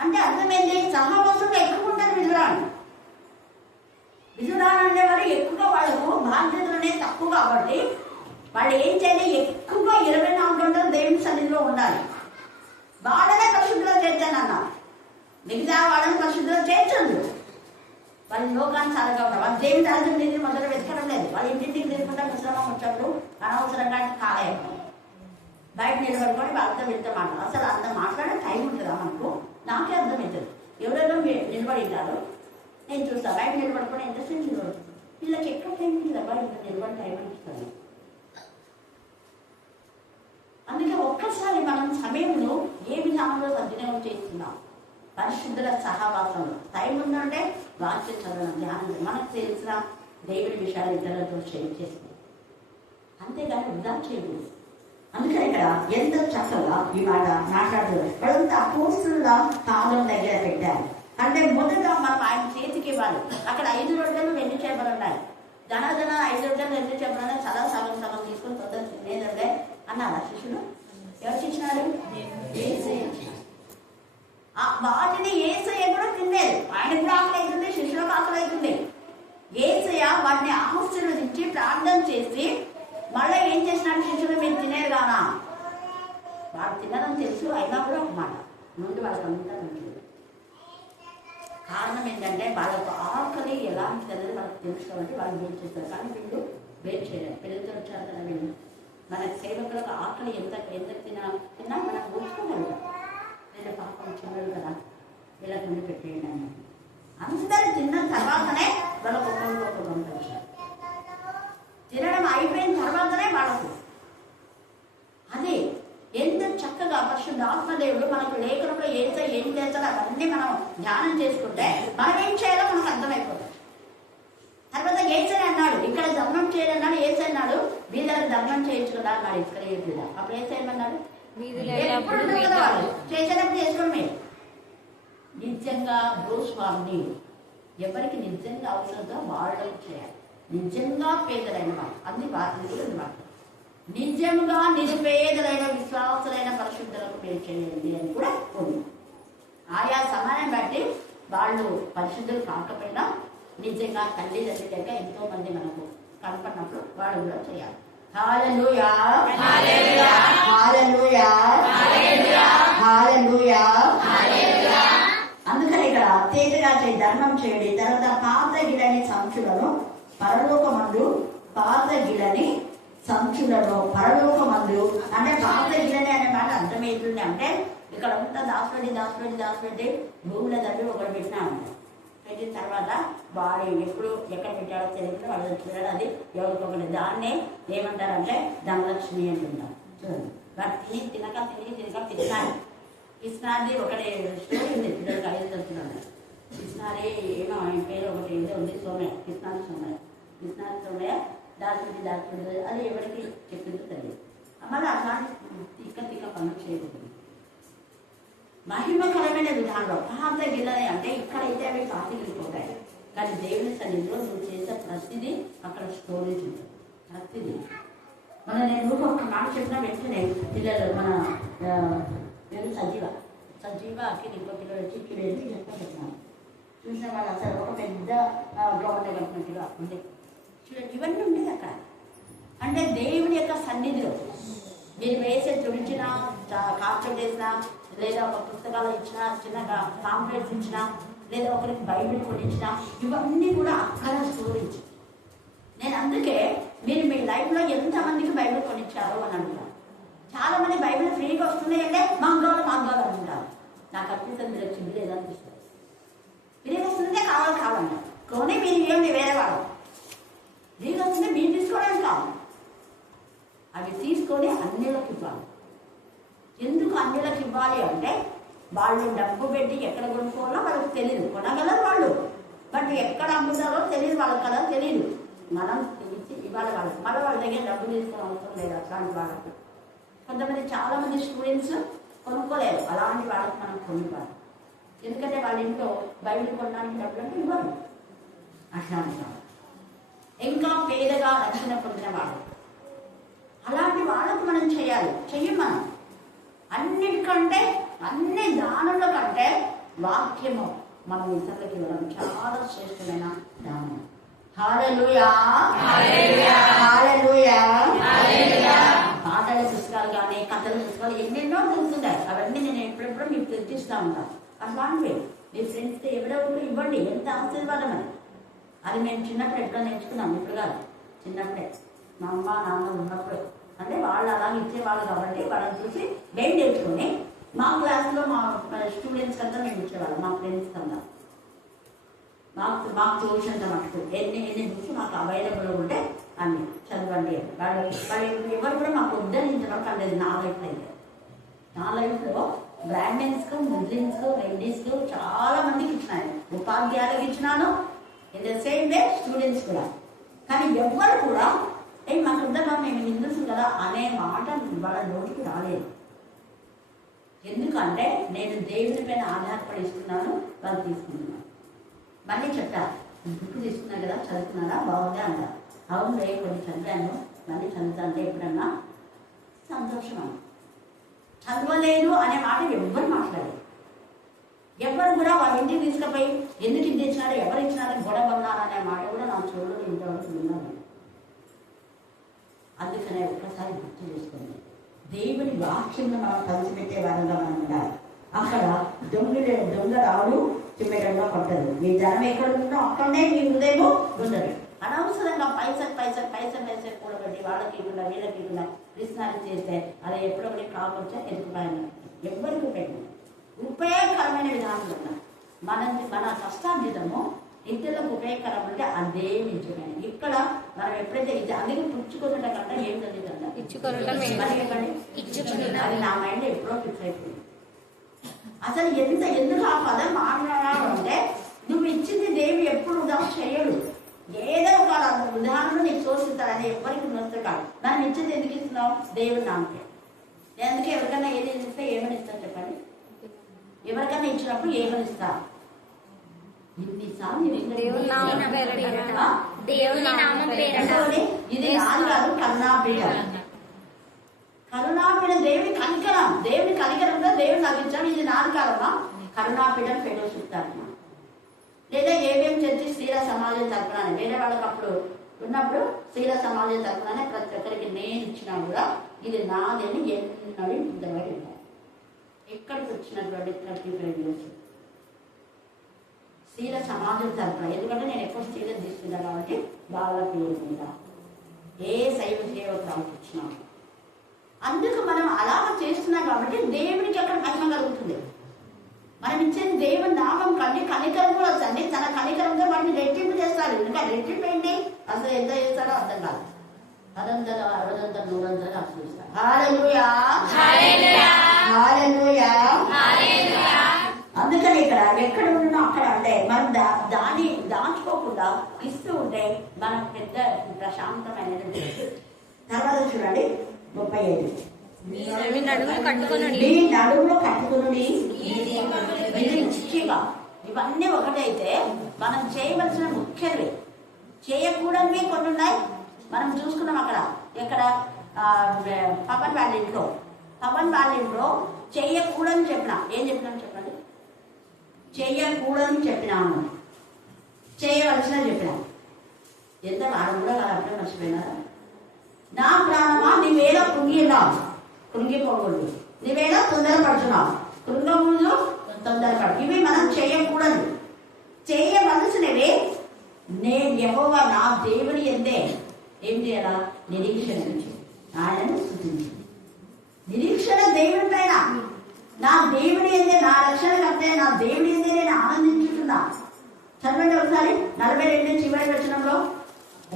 అంటే అర్థమైంది, సహవాసంలో ఎక్కువ ఉంటారు విధురాలు. విధురాలు అంటే వాళ్ళు ఎక్కువగా వాళ్ళకు బాధ్యతలు అనేది తక్కువ కాబట్టి వాళ్ళు ఏం చేయాలి, ఎక్కువగా 24 గంటలు దేవుని సన్నిధిలో ఉండాలి. వాళ్ళనే పరిశుద్ధులు చేర్చానన్నా, మిగతా వాళ్ళని పరిశుద్ధులు చేర్చదు. వాళ్ళ లోకాన్ని సాధగా ఉంటారు. వాళ్ళు దేవుని రాజ్యం నిధి మొదలు వెతకడం లేదు. వాళ్ళు ఇంటింటికి తిరుగుకుంటా మిశ్రమం వచ్చినప్పుడు అనవసరంగా ఖాళీ బయట నిలబడుకొని వాళ్ళతో వెళ్తామాట. అసలు అంత మాట్లాడే టైం ఉంటుందా మనకు? నాకే అర్థమవుతుంది. ఎవరెవరో నిలబడినారు, నేను చూస్తాను. బయట నిలబడుకొని ఎంతసేపు నిలబడుతుంది, వీళ్ళకి ఎక్కువ టైం ఉంటుంది. బయట నిలబడి టైం అనిపిస్తుంది. అందుకే ఒక్కసారి మనం సమయంలో ఏ విధానంలో సద్వినియోగం చేస్తున్నాం. పరిశుద్ధుల సహవాసంలో టైం ఉందంటే వాక్యం చదవడం, ధ్యానం. మనకు తెలిసిన దేవుడి విషయాలు ఇతరులతో షేర్ చేసింది, అంతేగాని వృధా చేయకూడదు. అందుకని ఇక్కడ ఎంత చక్కగా ఈ మాట మాట్లాడుతున్నారు. వాళ్ళంతా అపోస్తుల పాదం దగ్గర పెట్టారు. అంటే మొదట మనం ఆయన చేతికి ఇవ్వాలి. అక్కడ 5 రొట్టెలు 2 చేపలు ఉన్నాయి. ధనాధన 5 రొట్టెలు 2 చేపలు ఉన్నాయి. చాలా సగం సగం తీసుకొని తొందర తినేదంటే అన్నారా శిష్యులు? ఎవరు చేసినారు? వాటిని యేసయ్య కూడా తినలేదు. ఆయన కూడా ఆకలి అవుతుంది, శిష్యులకు ఆకలి అవుతుంది. యేసయ్య వాటిని ఆశీర్వదించి ప్రార్థన చేసి మళ్ళీ ఏం చేసినాడు? శిష్యులు మీరు తినేరు కానా? వాళ్ళు తినడం తెలుసు, అయినా కూడా ఒక మాట ముందు వాళ్ళకి అంతా ఉంటుంది. కారణం ఏంటంటే వాళ్ళకు ఆకలి ఎలాంటిది అనేది వాళ్ళకి తెలుసు కాబట్టి వాళ్ళు ఏం చేస్తారు. కానీ వీళ్ళు వేరు చేయలేదు. పిల్లలతో వచ్చారు కదా వీళ్ళు. మన సేవకులకు ఆకలి ఎంత తిన్నా మనం ఊచుకోగలుగుతాం. నేను పాపం చిన్నలు కదా వీళ్ళకి ముందు పెట్టేయండి అని అందరూ తిన్న తర్వాతనే వాళ్ళకు ఒక్కొక్కరు పంపించారు. తినడం అయిపోయిన తర్వాతనే వాళ్ళకు అదే ఎంత చక్కగా పరిశుద్ధ ఆత్మదేవుడు మనకు లేఖనంలో ఏం చేస్తాడో అవన్నీ మనం ధ్యానం చేసుకుంటే మనం ఏం చేయాలో మనకు అర్థమైపోతుంది. తర్వాత ఏసై అన్నాడు, ఇక్కడ ధర్మం చేయాలన్నాడు. ఏసై అన్నాడు వీళ్ళకి ధర్మం చేయొచ్చు కదా అన్నాడు. ఇక్కడ ఏసైనా అప్పుడు ఏసై ఏమన్నాడు? చేసేటప్పుడు చేసుకోండి మీరు నిజంగా భూస్వామిని ఎవరికి నిజంగా అవసరంతో వాళ్ళకి చేయాలి. నిజంగా పేదలైన వాళ్ళు అంది మాట నిజంగా నిరుపేదలైన విశ్వాసులైన పరిశుద్ధులకు మీరు చేయండి అని కూడా ఉంది. ఆయా సమయాన్ని బట్టి వాళ్ళు పరిశుద్ధులు కాకపోయినా నిజంగా తల్లిదండ్రుల దగ్గర ఎంతో మంది మనకు కనపడినప్పుడు వాళ్ళు కూడా చేయాలి. హల్లెలూయా హల్లెలూయా హల్లెలూయా హల్లెలూయా హల్లెలూయా. అందుకని ఇక్కడ తేజగా చేయి ధర్మం చేయండి. తర్వాత పాత గిలని సంచులను పరలోకమందు పాత గిలని సంచులను పరలోకమందు అంటే పాత గిలని అనే మాట అర్థమవుతుంది. అంటే ఇక్కడ అంతా దాచిపెట్టి భూముల దగ్గర ఒకటి పెట్టినా ఉంటాయి. పెట్టిన తర్వాత వాడు ఎప్పుడు ఎక్కడ పెట్టాడో తెలియదు. వాళ్ళు చూడాలి అది ఎవరికొకటి. దాన్నే ఏమంటారంటే ధనలక్ష్మి అంటున్నారు. చూడండి వాటిని తినక పిసినారి పిసినారి ఒకటి స్టోరీ ఉంది. పిల్లలకి 5 చెప్తున్నాను. పిసినారి ఏమో ఆయన పేరు ఒకటి ఏదో ఉంది, సోమయ్య. పిసినారి సోమయ్య దాచిపెట్టి అది ఎవరికి చెప్పిందో తెలియదు. మళ్ళీ అట్లాంటి తిక్క పనులు చేయకూడదు. మహిమకరమైన విధానంలో పాత గిన్నె అంటే ఇక్కడైతే అవి పాతిగిలిపోతాయి. కానీ దేవుని సన్నిధిలో నువ్వు చేసే ప్రతిదీ అక్కడ స్టోరేజ్ ఉంటుంది. ప్రతిదీ నేను ఒక మాట చెప్పిన వెంటనే పిల్లలు మన సజీవకి ఇంకో పిల్లలు వచ్చి ఇక్కడ వెళ్ళి చెప్పాను. చూసిన వాళ్ళు అసలు ఒక పెద్ద గవర్నమెంట్ కట్టినట్టుగా ఉంది. చూడండి ఇవన్నీ ఉండేది అక్కడ. అంటే దేవుని యొక్క సన్నిధిలో మీరు వేసే తుడిచినా కాన్సెప్ట్ చేసినా లేదా ఒక పుస్తకాలు ఇచ్చినా చిన్నగా కాంప్లెట్స్ ఇచ్చినా లేదా ఒకరికి బైబిల్ కొనిచ్చినా ఇవన్నీ కూడా అక్కడ స్టోరేజ్. నేను అందుకే మీరు మీ లైఫ్లో ఎంతమందికి బైబిల్ కొనిచ్చారు అని అంటున్నాను. చాలా మంది బైబిల్ ఫ్రీగా వస్తున్నాయి అంటే మాంగాలు అంటారు. నాకు అనిపిస్తుంది మీరు వచ్చింది లేదనిపిస్తుంది. ఫ్రీగా వస్తుంటే కావాలంట కొని మీరు ఇవ్వండి వేరే వాళ్ళు. ఫ్రీగా వస్తుంటే మీరు తీసుకోవడానికి కావాలి. అవి తీసుకొని అన్నిళ్ళకి ఇవ్వాలి. ఎందుకు అన్నిళ్ళకి ఇవ్వాలి అంటే వాళ్ళు డబ్బు పెట్టి ఎక్కడ కొనుక్కోవాలో వాళ్ళకి తెలియదు. కొనగలరు వాళ్ళు, బట్ ఎక్కడ అమ్ముతారో తెలియదు వాళ్ళకి కదా తెలియదు. మనం తెలిసి ఇవ్వాలి వాళ్ళకి. మళ్ళీ వాళ్ళ దగ్గర డబ్బు తీసుకొని అవసరం లేదు. అట్లాంటి వాళ్ళకి కొంతమంది చాలామంది స్టూడెంట్స్ కొనుక్కోలేరు. అలాంటి వాళ్ళకి మనం కొనివ్వాలి. ఎందుకంటే వాళ్ళ ఇంట్లో బైబిల్ కొనడానికి డబ్బులు అంటే ఇవ్వరు. అట్లాంటి వాళ్ళు ఇంకా పేదగా రక్షణ పొందిన వాళ్ళు అలాంటి వాళ్ళకు మనం చేయాలి. మనం అన్నిటికంటే అన్ని దానుల కంటే వాక్యము మనం ఇతరులకు ఇవ్వడం చాలా శ్రేష్టమైన దానం. హల్లెలూయా హల్లెలూయా హల్లెలూయా హల్లెలూయా. పాటల పుస్తకాలు కానీ కథల పుస్తకాలు ఎన్నెన్నో తెలుస్తున్నాయి. అవన్నీ నేను ఎప్పుడెప్పుడు మీకు తెచ్చిస్తూ ఉంటాను. అట్లాంటివి మీ ఫ్రెండ్స్తో ఎవరెవరు ఇవ్వండి. ఎంత ఆశీర్వాదం అని. అది మేము చిన్నప్పుడు ఎట్లా నేర్చుకున్నాం. ఇప్పుడు కాదు, చిన్నప్పుడే మా అమ్మ నాన్న ఉన్నప్పుడు. అంటే వాళ్ళు అలా ఇచ్చేవాళ్ళు కాబట్టి వాళ్ళని చూసి మేము నేర్చుకుని మా క్లాస్లో మా స్టూడెంట్స్ అంతా మేము ఇచ్చేవాళ్ళం. మా ఫ్రెండ్స్ కన్నా మాకు ట్యూషన్స్ మటుకు ఎన్ని బుక్స్ మాకు అవైలబుల్ ఉంటే అన్ని చదవండి. వాళ్ళు ఎవరు కూడా మాకు ఉద్ధరించడం అనేది నా లైఫ్లో అయితే. నా లైఫ్లో బ్రాహ్మణ్స్కు ముస్లిమ్స్కు రెడ్డీస్కు చాలా మందికి ఇచ్చినాను. ఉపాధ్యాయులకు ఇచ్చినాను. In the same way students కూడా కానీ ఎవ్వరు కూడా మాకు ఉందమ్మా మేము హిందూస్ కదా అనే మాట వాళ్ళ నోటికి రాలేదు. ఎందుకంటే నేను దేవుని పైన ఆధారపడి ఇస్తున్నాను, వాళ్ళు తీసుకుంటున్నాను. మళ్ళీ చెప్తా, బుక్ తీసుకున్నా కదా, చదువుకున్నారా, బాగుందా అంట. అవును రే, కొన్ని చదివాను, మళ్ళీ చదువుతా అంటే ఎప్పుడన్నా సంతోషం. చదవలేదు అనే మాట ఎవ్వరు మాట్లాడలేదు. ఎవరు కూడా వాళ్ళ ఇంటికి తీసుకుపోయి ఎందుకు ఇంటి ఇచ్చినారు, ఎవరు ఇచ్చినారని గొడవ అన్నారు అనే మాట కూడా నా చెవులు ఇంతవరకు విన్నాను. అందుకనే ఒక్కసారి గుర్తు చేసుకోండి, దేవుని వాక్యంలో మనం కలిసిపెట్టే వారంగా మనం ఉండాలి. అక్కడ దొంగ రాడు చిమ్మెటంగా పట్టదు. మీ జనం ఎక్కడ ఉందో అక్కడనే మీ హృదయం ఉండదు. అనవసరంగా పైసలు కూడబెట్టి వాళ్ళకి ఇవ్వకుండా వీళ్ళకి ఇవ్వకుండా విస్నారం చేస్తే అది ఎప్పుడొకటి కావచ్చు ఎదుగుతాయని ఎవరికి ఉపయోగకరమైన విధానంలో మన కష్టార్జితము ఇతరులకు ఉపయోగకరం అంటే అదే నిజమైన. ఇక్కడ మనం ఎప్పుడైతే అందుకే పుచ్చుకున్నట కంటే ఏం జరుగుతుందా అది నా మైండ్ ఎప్పుడో ఫిక్స్ అయిపోయింది. అసలు ఎందుకు ఆ పదం మాట్లాడాలంటే నువ్వు ఇచ్చింది దేవి ఎప్పుడు ఉదా చేయడు. ఏదో ఒక ఉదాహరణ నీకు తోసిస్తాడని ఎవరికి నొస్తే కాదు. మనం ఇచ్చింది ఎందుకు ఇస్తున్నావు? దేవుడు నాకే. అందుకే ఎవరికైనా ఏది ఇస్తే ఏమని ఇస్తాను చెప్పండి. ఎవరికైనా ఇచ్చినప్పుడు ఏమని ఇస్తా? ఇది నాది కాదు, కరుణాపీఠం. కరుణాపీఠం దేవుని కనికరం. దేవుని కనికరంగా దేవుని నవ్వించాం. ఇది నాది కాదమ్మా, కరుణాపీఠం ఫెలోషిప్ తరఫున లేదా ఏమేం చర్చి స్త్రీల సమాజం తరఫున వేరే వాళ్ళకి అప్పుడు ఉన్నప్పుడు స్త్రీల సమాజం తరఫున ప్రతి ఒక్కరికి నేను ఇచ్చినా కూడా ఇది నాదని ఎన్నడూ ఇంతవరకు ఉంటాయి. ఎక్కడికి వచ్చినటువంటి 35 years స్త్రీల సమాజం తరఫున. ఎందుకంటే నేను ఎక్కువ స్త్రీలను తీసుకున్నాను కాబట్టి వాళ్ళ పేరు మీద ఏ శైవ సేవకు వచ్చినా అందుకు మనం అలాగ చేస్తున్నాం కాబట్టి దేవునికి అక్కడ మహిమ కలుగుతుంది. మనం ఇచ్చేది దేవుని నామం కంటే కనికరం కూడా వస్తుంది. తన కనికరంతో వాటిని రెట్టింపు చేస్తాడు. ఇంకా రెట్టింపు ఏంటి? అసలు ఎంత చేస్తాడో అర్థం కాదు. 100, 60, 100 అసలు ఇస్తాడు. హల్లెలూయా, హల్లెలూయా. అందుకని ఇక్కడ ఎక్కడ ఉన్నా అక్కడ అంటే మనం దాన్ని దాచుకోకుండా ఇస్తూ ఉంటే మనం పెద్ద ప్రశాంతమైనది. తర్వాత చూడండి 35. మీ నడుములో కట్టుకుని ఇవన్నీ ఒకటైతే మనం చేయవలసిన ముఖ్యవి చేయకూడనివి కొన్ని ఉన్నాయి. మనం చూసుకున్నాం అక్కడ ఎక్కడ పవన్ వాళ్ళ ఇంట్లో చెయ్యకూడని చెప్పినా. ఏం చెప్పినాను చెప్పండి? చెయ్యకూడని చెప్పినాను, చేయవలసిన చెప్పినా. ఎంత వారం కూడా వాళ్ళు అప్పుడే మర్చిపోయినారా? నా ప్రాణమా నీవేళ కృంగిపోకూడదు, నీవేళ తొందరపడుతున్నావు, కృంగములు తొందరపడు. ఇవి మనం చేయకూడదు. చేయవలసినవి నేను యెహోవా నా దేవుని ఎందే ఏం చేయాలా? నిరీక్షణ ఆయనను స్తుతించు. నిరీక్షణ దేవుని పైన. నా దేవుని ఎందే, నా రక్షణ కంటే నా దేవుని ఎందే నేను ఆనందించుతున్నా. చదవండి ఒకసారి 42 చివరి వచనంలో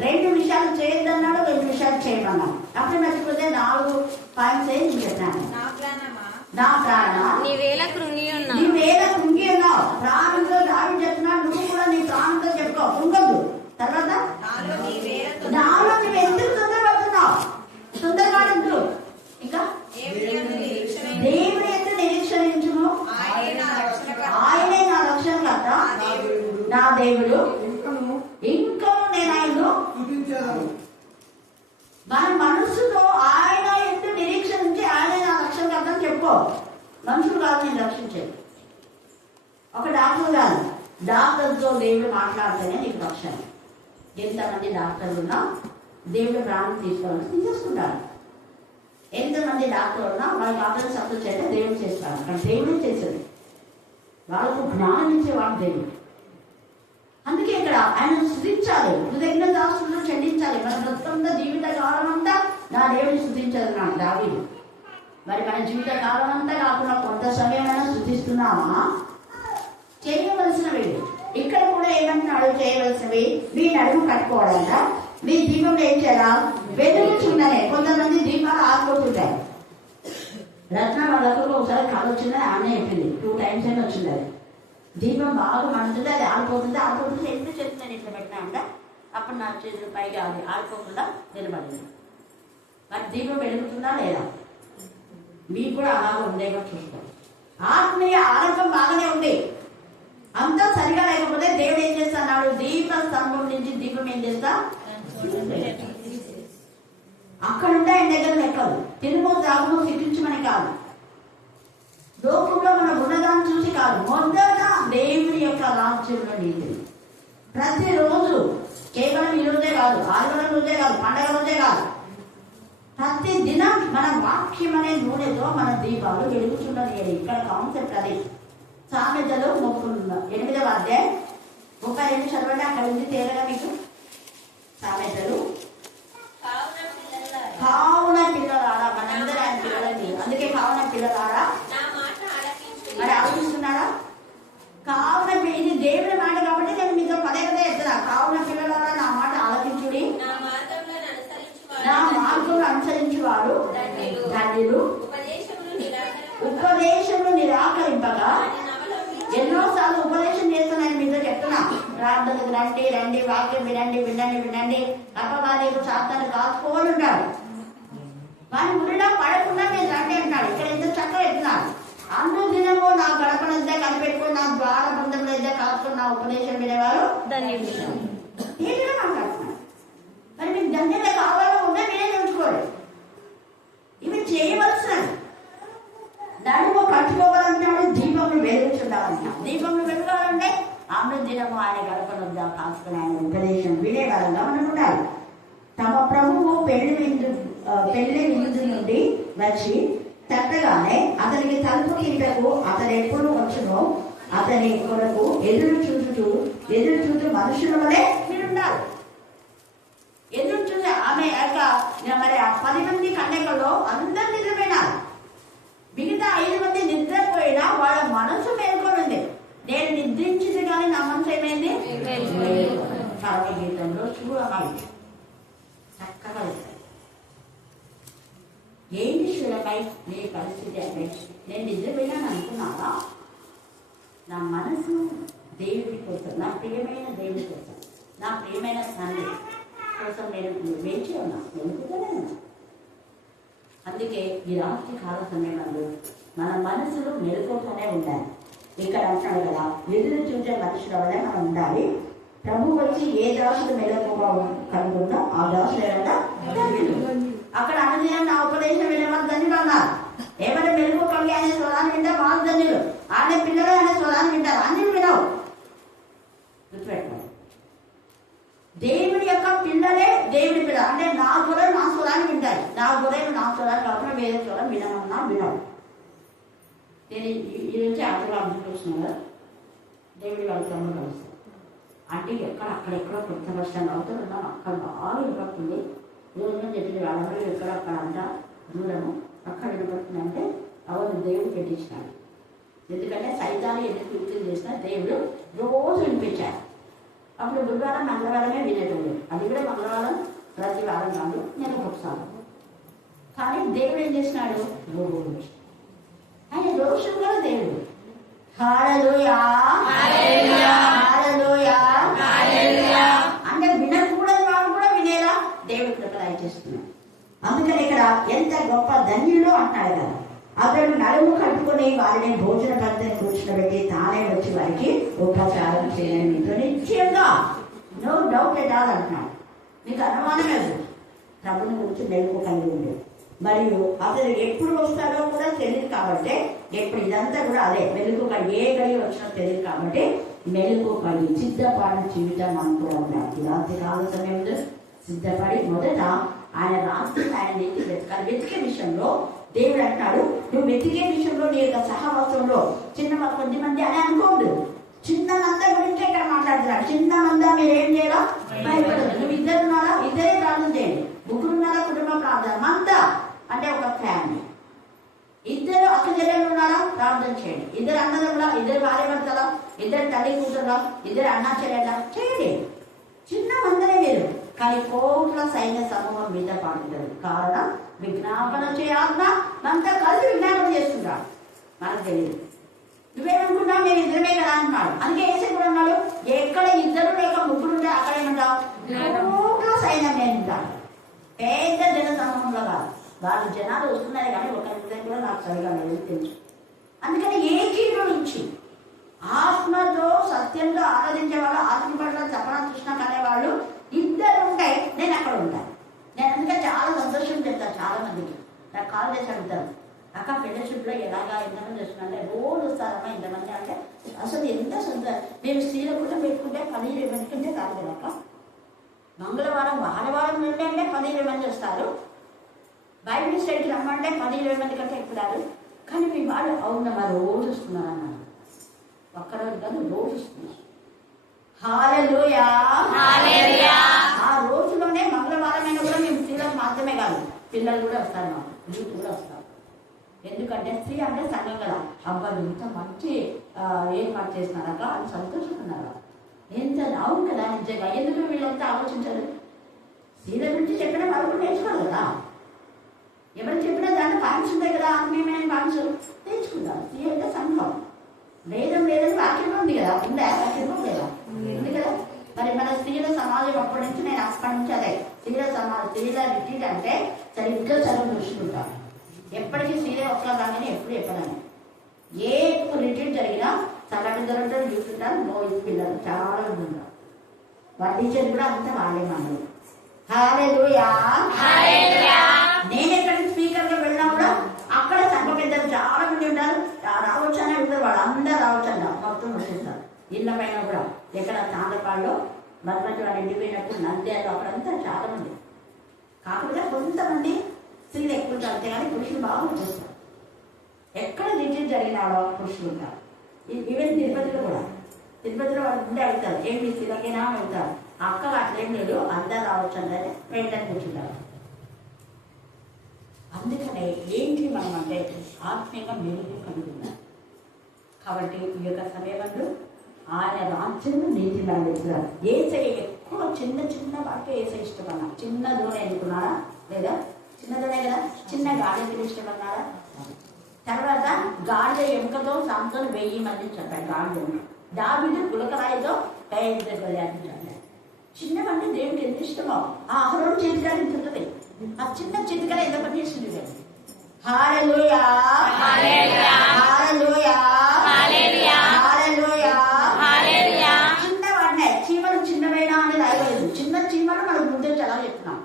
2 విషయాలు చేయొద్దన్నాడు, 2 విషయాలు చేయమన్నాడు. అప్పుడు మర్చిపోతే 4 పాయింట్స్ నేను చెప్పాను. నా ప్రాణమా నీవేళ కృంగి ఉన్నావు. ప్రాణంతో దాడి చెప్తున్నాడు. నువ్వు కూడా నీ ప్రాణంతో చెప్పుకో, కృంగొద్దు. తర్వాత నాలో నువ్వు ఎందుకు తొందరపడుతున్నావు? తొందరపడద్దు. ఇంకా దేవుని ఎంత నిరీక్షణించును. ఆయనే నా రక్షణకర్త, నా దేవుడు, ఇంకా నేను ఆయన్ను మన మనస్సుతో ఆయన ఎంత నిరీక్షణించి ఆయనే నా రక్షణకర్త అని చెప్పుకో. మనుషులు కాదు నేను రక్షించేది. ఒక డాక్టర్ కాదు, డాక్టర్తో దేవుడు మాట్లాడితేనే నీకు రక్షణ. ఎంతమంది డాక్టర్లు ఉన్నా దేవుడు ప్రాణం తీసేసుకుంటారు. ఎంతమంది డాక్టర్లు ఉన్నా వాళ్ళ డాక్టర్ సత్తు చేస్తే దేవుడు చేస్తారు. అక్కడ దేవుడే చేసేది. వాళ్ళకు జ్ఞానం ఇచ్చేవాడు దేవుడు. అందుకే ఇక్కడ ఆయన స్థుతించాలి, హృదయ దాసులను చెల్లించాలి. మన బ్రతుకంతా జీవిత కాలం అంతా నా దేవుడిని స్థుతించాలి నాడు దావీదు. మరి మన జీవిత కాలం అంతా కాకుండా కొంత సమయమైనా స్థుతిస్తున్నామా? చేయవలసినవి ఇక్కడ కూడా ఏమంటున్నాడు? చేయవలసినవి మీ నడుము కట్టుకోవాలంట. మీ దీపంలో ఏం చేయాలా? వెలుగుచుండాలి. కొంతమంది దీపాలు ఆగిపోతుంటాయి. రత్న వాళ్ళకు ఒకసారి కాలు వచ్చిందని ఆమె చెప్పింది. 2 times అయినా వచ్చింది. అది దీపం బాగా మండుతుంది, అది ఆడిపోతుంది. ఎందుకు చెప్తున్నాను ఇట్లా పెట్టినా అంటే అప్పుడు నా చేతులు పైకి ఆడుకోకుండా నిలబడింది. మరి దీపం వెలుగుతుందా లేదా? మీకు కూడా అలాగే ఉండేగా చూసుకోండి. ఆత్మీయ ఆరోగ్యం బాగానే ఉంది, అంతా సరిగా లేకపోతే దేవుడు ఏం చేస్తున్నాడు? దీప స్తంభం నుంచి దీపం ఏం చేస్తా? అక్కడ ఉంటే ఆయన దగ్గర లెక్కలు తిరుమో తాగుమో శిక్షించమని కాదు, లోకంలో మనం ఉన్నదాన్ని చూసి కాదు, మొదట దేవుడి యొక్క రాజ్యంలో నీతి. ప్రతిరోజు కేవలం ఈ రోజే కాదు, ఆదివారం రోజే కాదు, పండగ రోజే కాదు, ప్రతి దినం మన వాక్యం అనే నూనెతో మన దీపాలు వెలుగుతున్నది. ఇక్కడ కాన్సెప్ట్ అది. సామెతలు 8వ అధ్యాయం 32 చదవండి. అక్కడ ఉంది తేలిగా మీకు. సామెతలు కావున పిల్లలారా, మనందరూ ఆయన పిల్లలని, అందుకే కావున పిల్లలారా మరి ఆలోచిస్తున్నారా? కావున ఇది దేవుడి మాట కాబట్టి నేను మీతో పదే ఎత్తున్నా. కావున పిల్లలారా నా మాట ఆలోచించుడి, నా మార్గంలో అనుసరించేవాడు ధన్యులు, ఉపదేశములు నిరాకరింపగా. ఎన్నోసార్లు ఉపదేశం చేస్తున్నాను మీతో చెప్తున్నా, ప్రార్థనకు రండి రండి, వాక్యం వినండి వినండి వినండి. అపవాదికు సాతాను కాసుకోవాలి ఉంటాడు, వాని గురిలో పడకుండా మీరు రండి అంటాడు. ఇక్కడ ఎంత చక్కగా చెప్తున్నారు. అనుదినము నా గడపనంతా కనిపెట్టుకుని, నా ద్వార బంధంలో అయితే కాసుకుని నా ఉపదేశం వినేవారు మాట్లాడుతున్నాడు. మరి మీకు ధన్యత కావాలో ఉంటే మీరే తెలుసుకోండి. ఇవి చేయవలసినది. నడుము కట్టుకోవాలంటున్నాడు, దీపములు వెలుగుతుండాలంటున్నాడు. దీపములు వెలగాలంటే అనుదినము ఆయన గడపనుద్దా కాసుకుని ఆయన ఉపదేశం వినేవారంగా మనం ఉండాలి. తమ ప్రభువు పెళ్లి విందు నుండి వచ్చి తట్టగానే అతనికి తలుపు తీటకు అతను ఎప్పుడు వచ్చునో అతని కొరకు ఎదురు చూస్తూ మనుషుల వలె మీరు ఉండాలి. ఎదురు చూసే ఆమె యొక్క మరి 10 మంది కన్యకల్లో అందరు నిద్రపోయినారు. మిగతా 5 మంది నిద్రపోయినా వాళ్ళ మనసు మేల్కొనింది. నేను నిద్రించింది కానీ నా మనసు ఏమైంది? కర్మ గీతంలో చూడమని చక్కగా ఏంటి చూడమై నీ పరిస్థితి అంటే నేను నిద్రపోయినాను అనుకున్నావా? నా మనసు దేవుడి కోసం, నా ప్రియమైన దేవుడి కోసం, నా ప్రియమైన తండ్రి కోసం నేను వేచి ఉన్నా, వెనుకనే ఉన్నా. అందుకే ఈ రాత్రి కాల సమయంలో మన మనసులు మెలుకోతూనే ఉండాలి. ఇక్కడ అంటున్నాడు కదా, ఎదురు చూసే మనుషుల వల్ల మనం ఉండాలి. ప్రభు వచ్చి ఏ దాసుడు మెలకుగా కనుగొన్నా ఆ దాసుడు ఏమన్నా అక్కడ అనుదినం నా ఉపదేశం వినేవారు ధన్యులు అన్నారు. ఏమైనా మెలుగు కలిగి ఆయన స్వరాన్ని వింటారు వాళ్ళు ధన్యులు. ఆయన పిల్లలు ఆయన స్వరాన్ని వింటారు, అన్ని వినవు. గుర్తుపెట్టుకోండి, దేవుడి యొక్క పిల్లలే దేవుడి పిల్ల. అంటే నా గొర్రెలు నా స్వరాన్ని వింటాయి, నా గొర్రెలు నా స్వరాన్ని కాకుండా వేరే స్వరం వినమన్నా వినవు. నేను ఈ నుంచి ఆశీర్వాదం చూస్తున్నాను కదా, దేవుడి వాళ్ళ తమ్ముడు కలుస్తాను అంటే అక్కడెక్కడో కొత్త బస్ స్టాండ్ అవుతున్నాను. అక్కడ బాగా వినపడుతుంది. రోజు చెప్పిన వాళ్ళందరూ ఎక్కడ అక్కడ అంతా దూరము అక్కడ వినపడుతుంది. అంటే అవన్నీ దేవుడు పెట్టించినాడు. ఎందుకంటే సైతాన్ని ఎందుకు వృత్తులు చేసినా దేవుడు రోజు వినిపించాడు. అప్పుడు గురువారం మంగళవారమే వినేటోడు, అది కూడా మంగళవారం ప్రతి వారం కాదు, నేను ఒకసారి. కానీ దేవుడు ఏం చేసినాడు? రోజు ఆయన రోజు కూడా దేవుడు. హల్లెలూయా హల్లెలూయా హల్లెలూయా అంటే వినకూడని వాడు కూడా వినేలా దేవుడు కృప దయచేస్తున్నాడు. అందుకని ఇక్కడ ఎంత గొప్ప ధన్యులు అంటున్నాడు కదా. అతడు నడుము కట్టుకుని వారిని భోజన పంక్తిని కూర్చునబెట్టి తానే వచ్చి వారికి ఉపచారం చేయని మీతో నిశ్చయంగా నో డౌట్ ఎట్ ఆల్ అంటున్నాడు. మీకు అనుమానమే ప్రభుని గురించి మెలుపు కలిగి ఉండేది. మరియు అతను ఎప్పుడు వస్తాడో కూడా తెలియదు కాబట్టి ఎప్పుడు ఇదంతా కూడా అదే మెలుగు కలిగి ఏ కలిగి వచ్చినా తెలియదు కాబట్టి మెలుగు కలిగి సిద్ధపడిన జీవితం మనం కూడా ఉండాలి. రాత్రి కాల సమయంలో సిద్ధపడి మొదట ఆయన రాత్రి ఆయన నీతి వెతకాలి. వెతికే విషయంలో దేవుడు అంటాడు, నువ్వు వెతికే విషయంలో నీ యొక్క సహవాసంలో చిన్న కొద్దిమంది అని అనుకోండు. చిన్న మంద గురించి ఇక్కడ మాట్లాడుతున్నాడు. చిన్న మంద మీరు ఏం చేయాలా? భయపడదు. నువ్వు ఇద్దరున్నారా? ఇద్దరే ప్రార్థన చేయండి. ముగ్గురున్నారా? కుటుంబ ప్రార్థన. మంద అంటే ఒక ఫ్యామిలీ. ఇద్దరు అక్క చెల్లెలు ఉన్నారా? ప్రార్థన చేయండి. ఇద్దరు అన్నదమ్ములా? ఇద్దరు భార్య భర్తలా? ఇద్దరు తల్లి కూతురులా? ఇద్దరు అన్నా చెల్లెలా? చేయండి. చిన్న మందనే మీరు, కానీ కోట్ల సైన్య సమూహం మీద పాడుతారు. కారణం విజ్ఞాపన చేయాలన్న మనతో కలిసి విజ్ఞాపన చేస్తున్నాడు. మనకు తెలియదు. నువ్వేమనుకుంటావు? మేము ఇద్దరమే కదా అంటున్నాడు. అందుకే ఏసే కూడా అన్నాడు, ఎక్కడ ఇద్దరు లేక ముగ్గురు ఉంటే అక్కడ ఏమంటావు? ఎక్కువగా సైన్యం నేను ఉంటాను. పెద్ద జన సమూహంలో కాదు, వాళ్ళు జనాలు వస్తున్నారు కానీ ఒకరి కూడా నాకు సరిగా లేదు తెలుసు. అందుకని ఏకీలో నుంచి ఆత్మతో సత్యంతో ఆరాధించే వాళ్ళు, ఆత్మ పట్ల తపన తృష్ణ కనేవాళ్ళు ఇద్దరు ఉంటే నేను అక్కడ ఉంటాను. నేను అందుకే చాలా సంతోషం చెప్తాను. చాలా మందికి నాకు కాల్ చేసి అడుగుతాను, అక్క ఫెలోషిప్లో ఎలాగా ఎంతమంది వస్తున్నారంటే రోజు వస్తారమ్మా ఇంతమంది అంటే అసలు ఎంత సంతోషం. మేము స్త్రీల కూడా పెట్టుకుంటే 10-20 మంది కంటే కాదు కదక్క. మంగళవారం వారం నుండి అంటే 10-20 మంది వస్తారు. బైబిల్ స్టడీకి రమ్మంటే 10-20 మంది కంటే ఎక్కువ రాదు. కానీ మీ వాళ్ళు అవునమ్మా రోజు వస్తున్నారు అన్నారు. ఒక్కరోజు కాదు, రోజు వస్తున్నారు. హల్లెలూయా. ఆ రోజులోనే మంగళవారం అయినా కూడా మేము స్త్రీలకు మాత్రమే కాదు, పిల్లలు కూడా వస్తారు, మాకు యూత్ కూడా వస్తారు. ఎందుకంటే స్త్రీ అంటే సంఘం కదా. అబ్బాయి ఇంత మంచి ఏర్పాటు చేసినారక అని సంతోషపడినారు. ఎంత అవును కదా నిజంగా. ఎందుకు వీళ్ళంతా ఆలోచించారు? స్త్రీల గురించి చెప్పినా వాళ్ళు కూడా నేర్చుకోవాలి కదా. ఎవరు చెప్పినా దాన్ని పాయింట్స్ ఉంటాయి కదా, ఆత్మీయమైన పాయింట్స్ నేర్చుకుందాం. స్త్రీ అంటే సంఘం. లేదని వాక్యంలో ఉంది కదా, ఉందా? వాక్యంలో లేదా? ఉంది కదా. మరి మన స్త్రీల సమాజం అప్పటి నుంచి నేను అప్పటి నుంచి అదే స్త్రీల రిట్రీట్ అంటే సరిగ్గా చదువు చూసుకుంటాను. ఎప్పటికీ స్త్రీలే ఒక్కదాన్ని ఎప్పుడు చెప్పదాన్ని. ఏ రిట్రీట్ జరిగినా చల్లటి దొరకడం చూస్తుంటారు. పిల్లలు చాలా మంది ఉంటారు. వాళ్ళ టీచర్ కూడా అంతా వాళ్ళే మనలు. హల్లెలూయా. నేను ఎక్కడ స్పీకర్ లో వెళ్ళినా కూడా అక్కడ సంఘ పెద్దలు చాలా మంది ఉంటారు. రావచ్చు అనే ఉంటారు, వాళ్ళు అందరూ రావచ్చు అంట. మొత్తం వచ్చేస్తారు. ఇళ్ళ పైన కూడా ఎక్కడ తాండపాడులో మధ్య వాళ్ళు ఎండిపోయినప్పుడు నంద్యాలు అక్కడంతా చాలా మంది. కాకపోతే కొంతమంది స్త్రీలు ఎక్కువ ఉంటారు, అంతేగాని పురుషులు బాగా వచ్చేస్తారు. ఎక్కడ రిట్రీట్ జరిగినాడో పురుషులు ఉంటారు. ఈవెన్ తిరుపతిలో కూడా, తిరుపతిలో వాళ్ళు ముందే అడుగుతారు, ఏంటి స్త్రీలకైనా వెళ్తారు. అక్క అట్లేం లేదు, అందరు రావచ్చు అంటే వెంటనే కూర్చుంటారు. అందుకనే ఏంటి మనం అంటే ఆత్మీయంగా మెరుగు కలుగుతున్నాం. కాబట్టి ఈ యొక్క సమయంలో ఆయన రాజ్యం నీతి నడుపుతున్నారు. ఏసై ఎక్కువ చిన్న చిన్న వాటికే ఏసై ఇష్టమన్నా. చిన్న దూరం ఎన్నుకున్నారా? లేదా చిన్న దూరే కదా. చిన్న గాడిదలు ఇష్టమన్నారా? తర్వాత గాడిద ఎముకతో సాంతో 1000 మంది చెప్పాడు. గాడిద దావీదు గులకరాయితో 5 చెప్పాడు. చిన్నవంటే దేవుడికి ఎంత ఇష్టమో ఆ అహరోను చేతికాడ ఉంటుంది. ఆ చిన్న చేతికాడ ఎంత పని చేసింది. హల్లెలూయా. హల్లెలూయా. హల్లెలూయా. చిన్నవాడినే చీమలు చిన్నవైనా అనేది రాయలేదు. చిన్న చీమలు మనకు ముందే చాలా చెప్తున్నాం.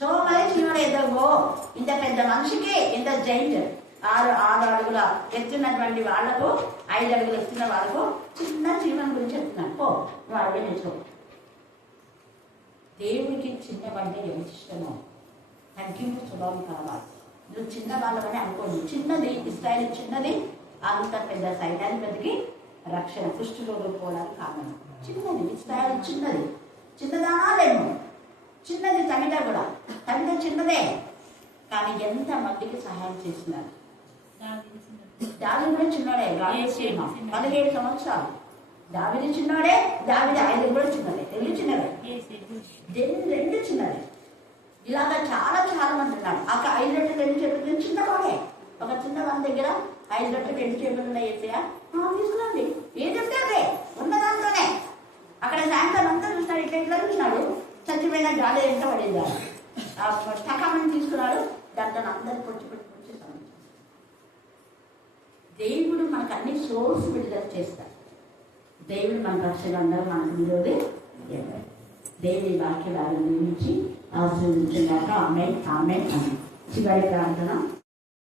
సో మరి చీమలు ఎదుగో ఇంత పెద్ద మనిషికి ఇంత జైంట్ 6 అడుగుల ఎత్తున్నటువంటి వాళ్లకు 5 అడుగులు ఎత్తున్న వాళ్ళకు చిన్న చీమల గురించి చెప్తున్నాను. పో వాళ్ళే నేర్చుకో. దేవుడికి చిన్నవాడినే ఎంత ఇష్టమో తగ్గింపు స్వభావం కావాలి. నువ్వు చిన్న వాళ్ళని అనుకోండి. చిన్నది ఇస్రాయేల్ చిన్నది, అంత పెద్ద సైన్యాధిపతికి రక్షణ సృష్టిలో పోవడానికి కారణం. చిన్నది ఇస్రాయేల్ చిన్నది. చిన్నదానా లేము, చిన్నది తమిళ కూడా. తమిళ చిన్నదే కానీ ఎంత మందికి సహాయం చేస్తున్నారు. దావీదు కూడా చిన్నోడే. 17 సంవత్సరాలు. దావీదు చిన్నోడే. దావీదు 5 కూడా చిన్నదే. 2 చిన్నదే. 2 చిన్నదే. ఇలాగా చాలా చాలా మంది ఉన్నారు. అక్కడ 5 రెట్లు 2 చేతులు చిన్నవాడే. ఒక చిన్న వాళ్ళ దగ్గర 5 రెట్లు 2 చేతులు ఉన్నాయి. తీసుకురండి, ఏదంటే అదే ఉన్న దాంట్లోనే. అక్కడ సాయంత్రం అంతా చూసినాడు, ఇట్లా చూసినాడు. చచ్చిపోయిన గాలి ఎంత పడేది. టకామని తీసుకున్నాడు. దాంట్లో అందరూ పొచ్చి దేవుడు మనకు అన్ని సోర్స్ విడుదల చేస్తారు. దేవుడు మన రక్షణ అందరూ మనకు విరోధి. దేవుని వాక్య వారిని నుంచి ఆశీర్వదించాక ఆమె చివరి ప్రార్థన.